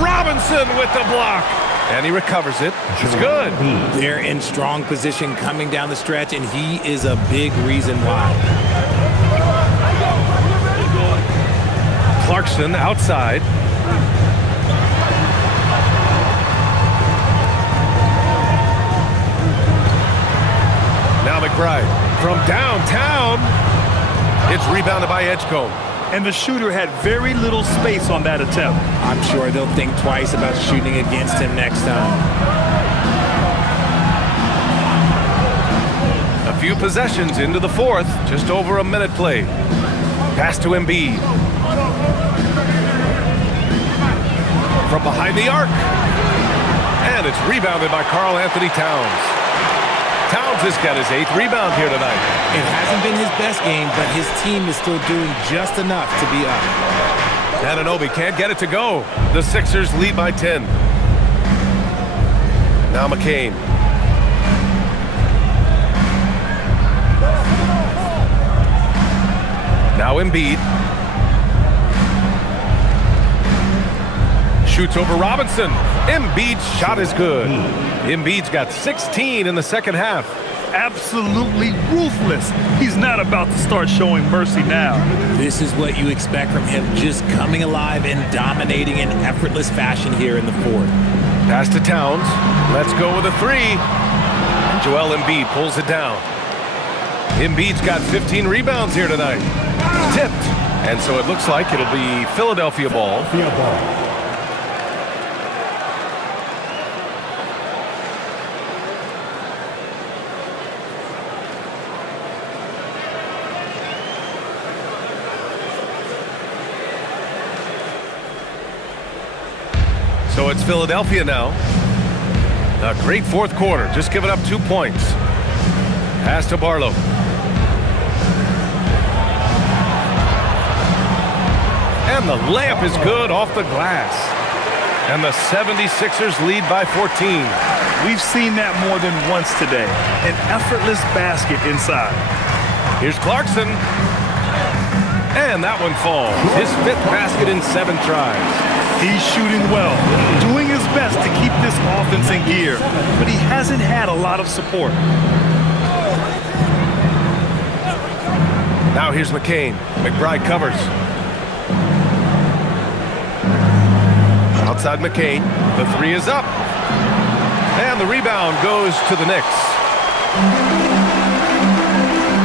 Robinson with the block. And he recovers it. It's good. They're in strong position coming down the stretch, and he is a big reason why. Clarkson outside. Now McBride from downtown. It's rebounded by Edgecombe. And the shooter had very little space on that attempt. I'm sure they'll think twice about shooting against him next time. A few possessions into the fourth, just over a minute played. Pass to Embiid. From behind the arc. And it's rebounded by Karl Anthony Towns. Towns has got his 8th rebound here tonight. It hasn't been his best game, but his team is still doing just enough to be up. Anunoby can't get it to go. The Sixers lead by 10. Now McCain. Now Embiid. Shoots over Robinson. Embiid's shot is good. Embiid's got 16 in the second half. Absolutely ruthless. He's not about to start showing mercy now. This is what you expect from him, just coming alive and dominating in effortless fashion here in the fourth. Pass to Towns. Let's go with a three. Joel Embiid pulls it down. Embiid's got 15 rebounds here tonight. Tipped. And so it looks like it'll be Philadelphia ball. So it's Philadelphia now. A great fourth quarter, just giving up 2 points. Pass to Barlow. And the layup is good off the glass. And the 76ers lead by 14. We've seen that more than once today. An effortless basket inside. Here's Clarkson. And that one falls. His 5th basket in 7 tries. He's shooting well, doing his best to keep this offense in gear, but he hasn't had a lot of support. Now here's McCain. McBride covers. Outside McCain. The three is up. And the rebound goes to the Knicks.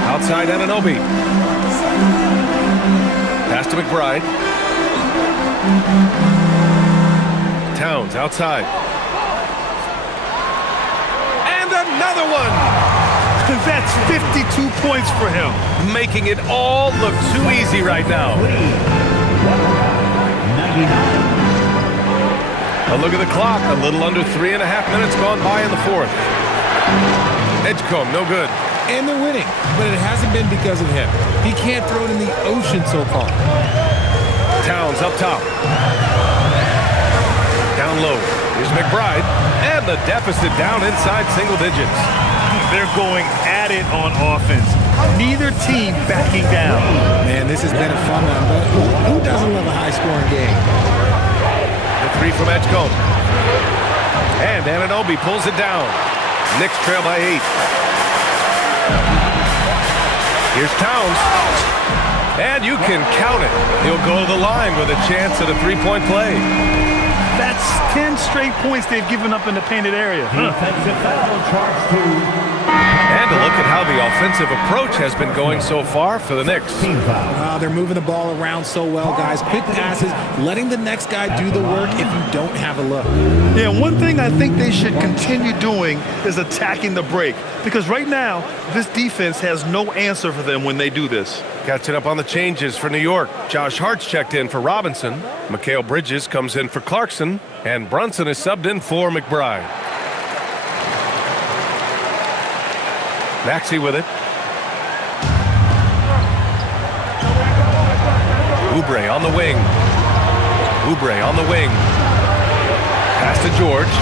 Outside Anunoby. Pass to McBride. Towns outside. And another one! That's 52 points for him. Making it all look too easy right now. A look at the clock. A little under 3.5 minutes gone by in the fourth. Edgecombe, no good. And they're winning, but it hasn't been because of him. He can't throw it in the ocean so far. Towns up top. Down low. Here's McBride. And the deficit down inside single digits. They're going at it on offense. Neither team backing down. Man, this has been a fun one, but who doesn't love a high-scoring game? The three from Edgecombe. And Anunoby pulls it down. Knicks trail by 8. Here's Towns. And you can count it. He'll go to the line with a chance at a three-point play. That's 10 straight points they've given up in the painted area. Defensive foul charge to. And a look at how the offensive approach has been going so far for the Knicks. Team foul. They're moving the ball around so well, guys. Quick passes, letting the next guy do the work if you don't have a look. Yeah, one thing I think they should continue doing is attacking the break. Because right now, this defense has no answer for them when they do this. Catching up on the changes for New York. Josh Hart's checked in for Robinson. Mikal Bridges comes in for Clarkson. And Brunson is subbed in for McBride. Maxey with it. Oubre on the wing. Oubre on the wing. Pass to George.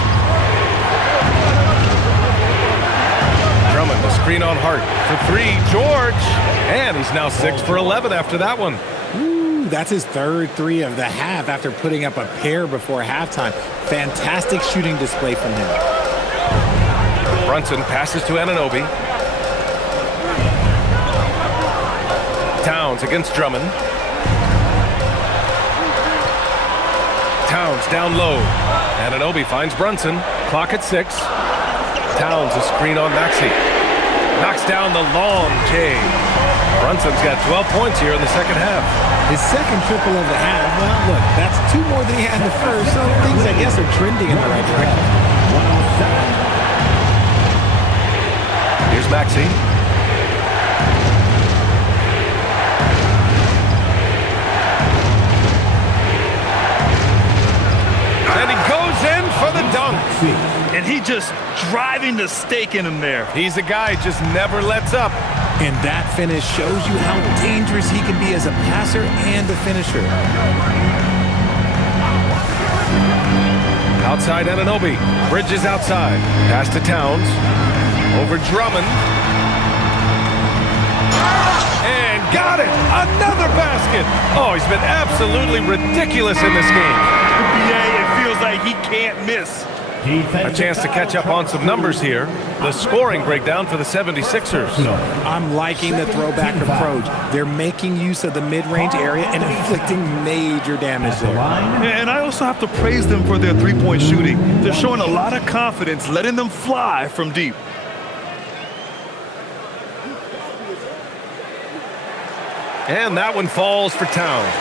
Drummond, the screen on Hart for 3. George! And he's now 6 for 11 after that one. Ooh, that's his third 3 of the half after putting up a pair before halftime. Fantastic shooting display from him. Brunson passes to Anunoby. Towns against Drummond. Towns down low. Anunoby finds Brunson. Clock at 6. Towns a screen on Maxey. Knocks down the long J. Brunson's got 12 points here in the second half. His second triple of the half. Well, look, that's 2 more than he had in the first, so things, I guess, are trending in the right direction. Here's Maxey. And he goes in for the dunk. And he just driving the stake in him there. He's a guy just never lets up. And that finish shows you how dangerous he can be as a passer and a finisher. Outside Anunoby. Bridges outside. Pass to Towns. Over Drummond. And got it! Another basket! Oh, he's been absolutely ridiculous in this game. NBA, it feels like he can't miss. A chance to catch up on some numbers here. The scoring breakdown for the 76ers. I'm liking the throwback approach. They're making use of the mid-range area and inflicting major damage there. And I also have to praise them for their three-point shooting. They're showing a lot of confidence, letting them fly from deep. And that one falls for Towns.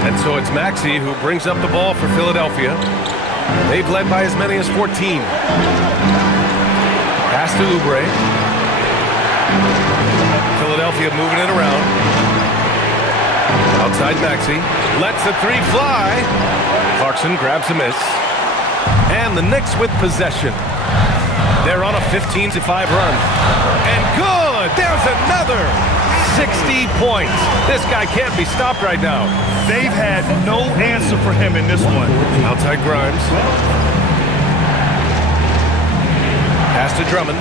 And so it's Maxey who brings up the ball for Philadelphia. They've led by as many as 14. Pass to Oubre. Philadelphia moving it around. Outside Maxey. Lets the 3 fly. Clarkson grabs a miss. And the Knicks with possession. They're on a 15-5 run. And good! There's another 60 points. This guy can't be stopped right now. They've had no answer for him in this one. Outside Grimes. Pass to Drummond.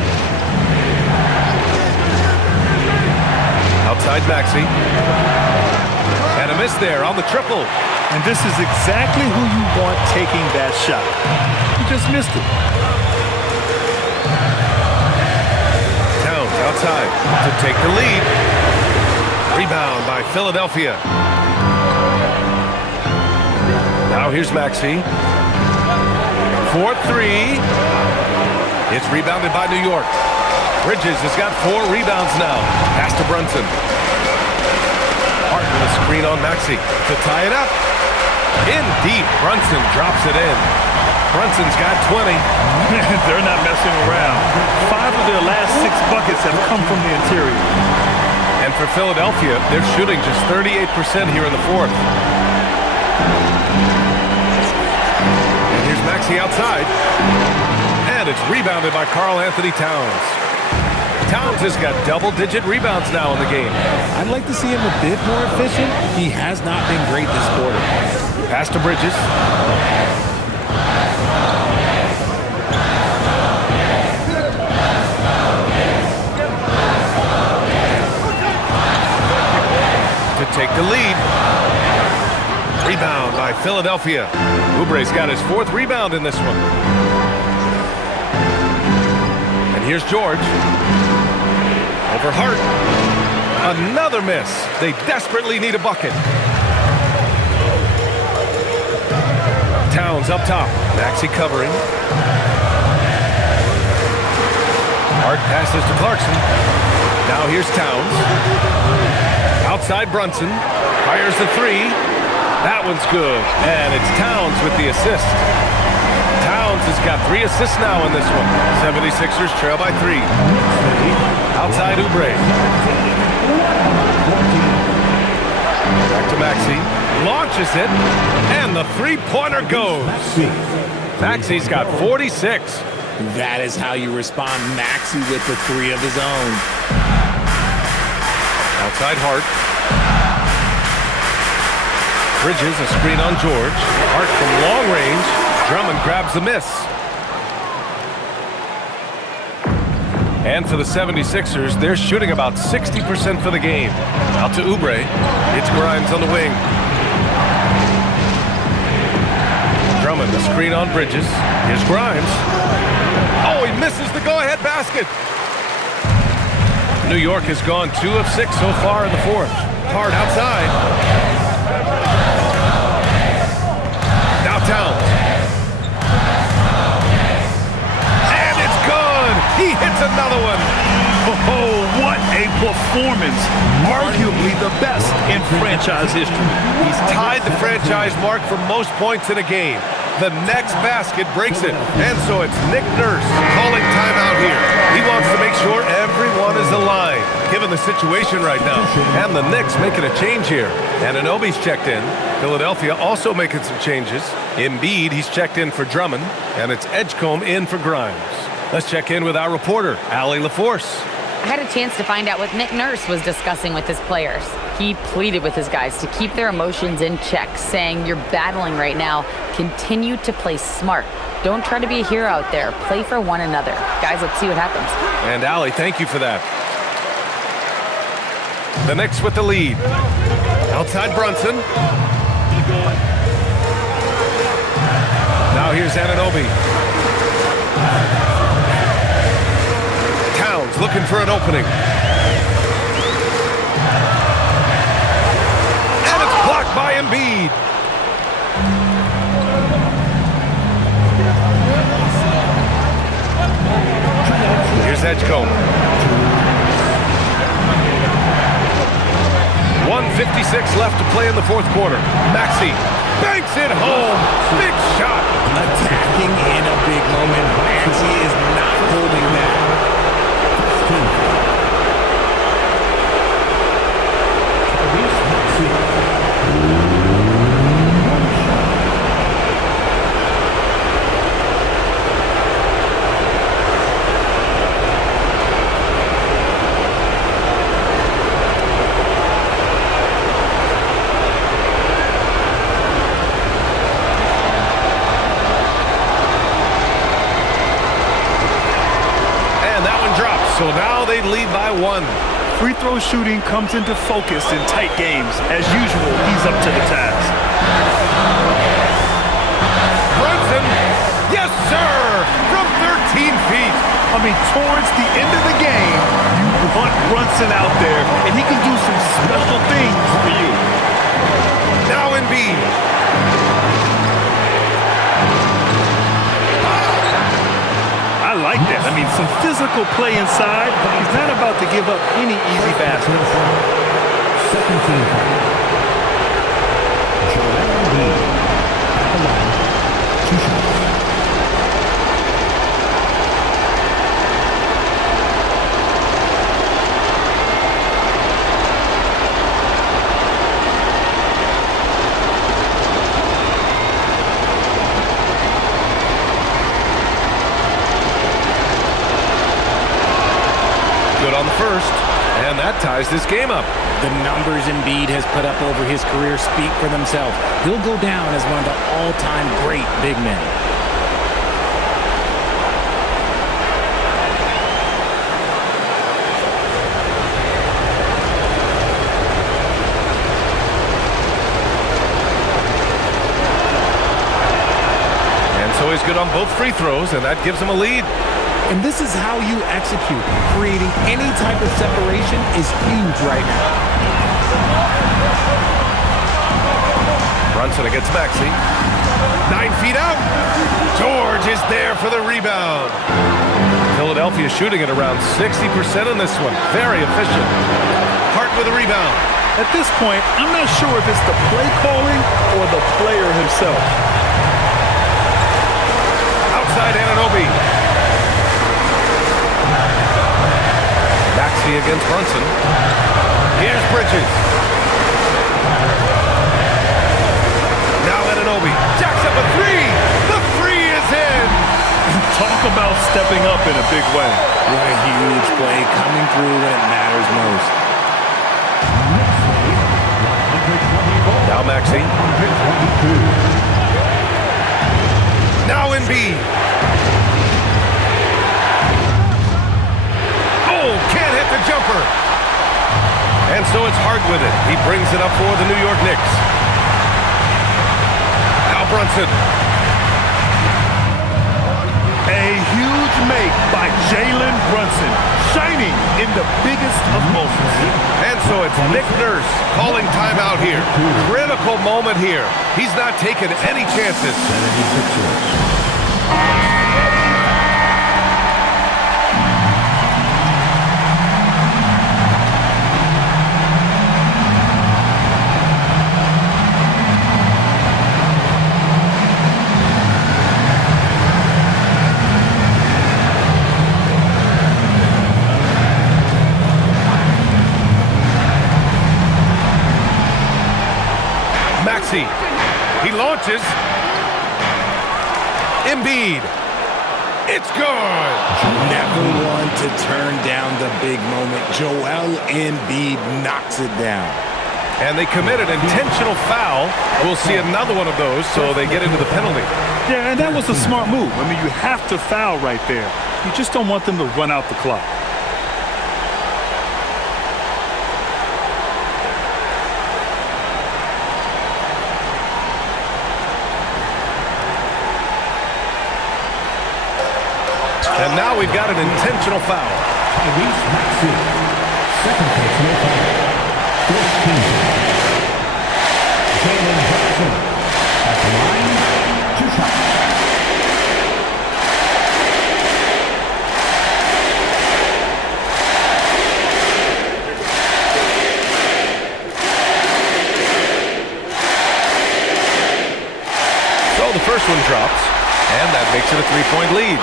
Outside Maxey. And a miss there on the triple. And this is exactly who you want taking that shot. He just missed it. Towns outside to take the lead. Rebound by Philadelphia. Now here's Maxey. 4-3. It's rebounded by New York. Bridges has got 4 rebounds now. Pass to Brunson. Hart with a screen on Maxey to tie it up. In deep, Brunson drops it in. Brunson's got 20. They're not messing around. 5 of their last 6 buckets have come from the interior. And for Philadelphia, they're shooting just 38% here in the fourth. And here's Maxey outside. And it's rebounded by Karl-Anthony Towns. Towns has got double-digit rebounds now in the game. I'd like to see him a bit more efficient. He has not been great this quarter. Pass to Bridges. To take the lead. Rebound by Philadelphia. Oubre's got his 4th rebound in this one. And here's George. Over Hart. Another miss. They desperately need a bucket. Towns up top. Maxey covering. Hart passes to Clarkson. Now here's Towns. Outside Brunson. Fires the 3. That one's good. And it's Towns with the assist. Towns has got 3 assists now in this one. 76ers trail by 3. Outside Oubre. Back to Maxey. Launches it. And the 3-pointer goes. Maxey's got 46. That is how you respond. Maxey with the 3 of his own. Outside Hart. Bridges, a screen on George. Hart from long range. Drummond grabs the miss. And for the 76ers, they're shooting about 60% for the game. Out to Oubre. It's Grimes on the wing. Drummond, a screen on Bridges. Here's Grimes. Oh, he misses the go-ahead basket. New York has gone 2 of 6 so far in the fourth. Hart outside. Now Towns. And it's good. He hits another one. Oh, what a performance. Arguably the best in franchise history. He's tied the franchise mark for most points in a game. The next basket breaks it. And so it's Nick Nurse calling timeout here. He wants to make sure everyone is aligned, given the situation right now. And the Knicks making a change here. Anunoby's checked in. Philadelphia also making some changes. Embiid, he's checked in for Drummond. And it's Edgecombe in for Grimes. Let's check in with our reporter, Allie LaForce. I had a chance to find out what Nick Nurse was discussing with his players. He pleaded with his guys to keep their emotions in check, saying, "You're battling right now. Continue to play smart. Don't try to be a hero out there. Play for one another." Guys, let's see what happens. And Allie, thank you for that. The Knicks with the lead. Outside Brunson. Now here's Anunoby. Towns looking for an opening. And it's blocked by Embiid. Here's Edgecombe. 1:56 left to play in the fourth quarter. Maxey banks it home. Big shot. Attacking in a big moment. Maxey is not holding that. free throw shooting comes into focus in tight games. As usual, he's up to the task. Brunson, yes sir, from 13 feet. I mean, towards the end of the game, you want Brunson out there, and he can do some special things for you. Now Embiid. I like that. I mean, some physical play inside, but he's not about to give up any easy baskets. Second team foul. Joel Embiid at the line. 2 shots. On the first, and that ties this game up. The numbers Embiid has put up over his career speak for themselves. He'll go down as one of the all-time great big men. And so he's good on both free throws, and that gives him a lead. And this is how you execute. Creating any type of separation is huge right now. Brunson against Maxey. 9 feet out. George is there for the rebound. Philadelphia shooting at around 60% on this one. Very efficient. Hart with a rebound. At this point, I'm not sure if it's the play calling or the player himself. Outside Anunoby. Maxey against Brunson. Here's Bridges. Now Anunoby jacks up a three. The three is in. Talk about stepping up in a big way. What a huge play coming through when it matters most. Now Maxey. Now Embiid. Can't hit the jumper. And so it's Hart with it. He brings it up for the New York Knicks. Now Brunson. A huge make by Jalen Brunson, shining in the biggest of moments. And so it's Nick Nurse calling timeout here. Critical moment here. He's not taking any chances. He launches. Embiid. It's good. Never one to turn down the big moment. Joel Embiid knocks it down. And they committed intentional foul. We'll see another one of those, so they get into the penalty. Yeah, and that was a smart move. I mean, you have to foul right there. You just don't want them to run out the clock. And now we've got an intentional foul. Tyrese Maxey, second personal foul. First team foul. Jalen Brunson at the line, 2 shots. So the first one drops, and that makes it a 3-point lead.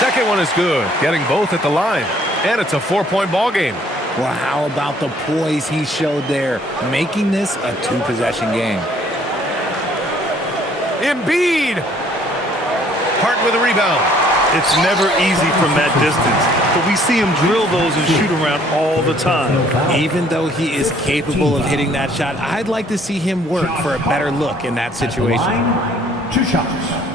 Second one is good, getting both at the line. And it's a 4-point ball game. Well, how about the poise he showed there, making this a 2-possession game. Embiid! Hart with a rebound. It's never easy from that distance, but we see him drill those and shoot around all the time. Even though he is capable of hitting that shot, I'd like to see him work for a better look in that situation. 2 shots.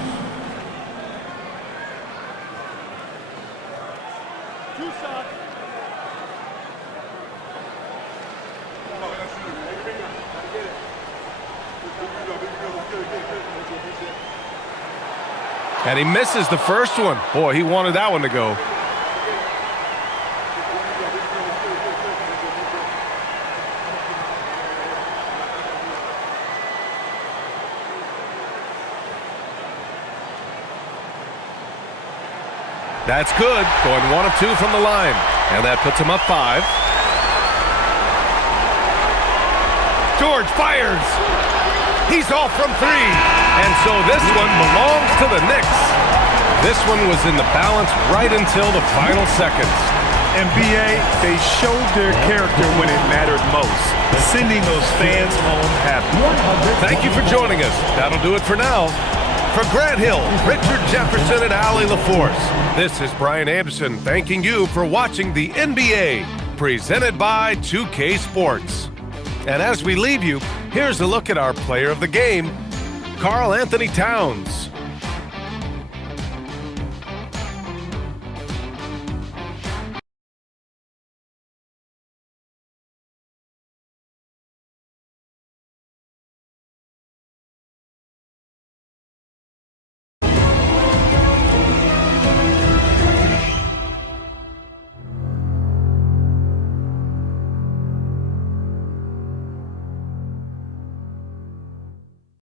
And he misses the first one. Boy, he wanted that one to go. That's good. Going 1 of 2 from the line. And that puts him up 5. George fires. He's off from 3. And so this one belongs to the Knicks. This one was in the balance right until the final seconds. NBA, they showed their character when it mattered most, sending those fans home happy. Thank you for joining us. That'll do it for now. For Grant Hill, Richard Jefferson, and Allie LaForce, this is Brian Anderson thanking you for watching the NBA, presented by 2K Sports. And as we leave you, here's a look at our player of the game, Karl Anthony Towns.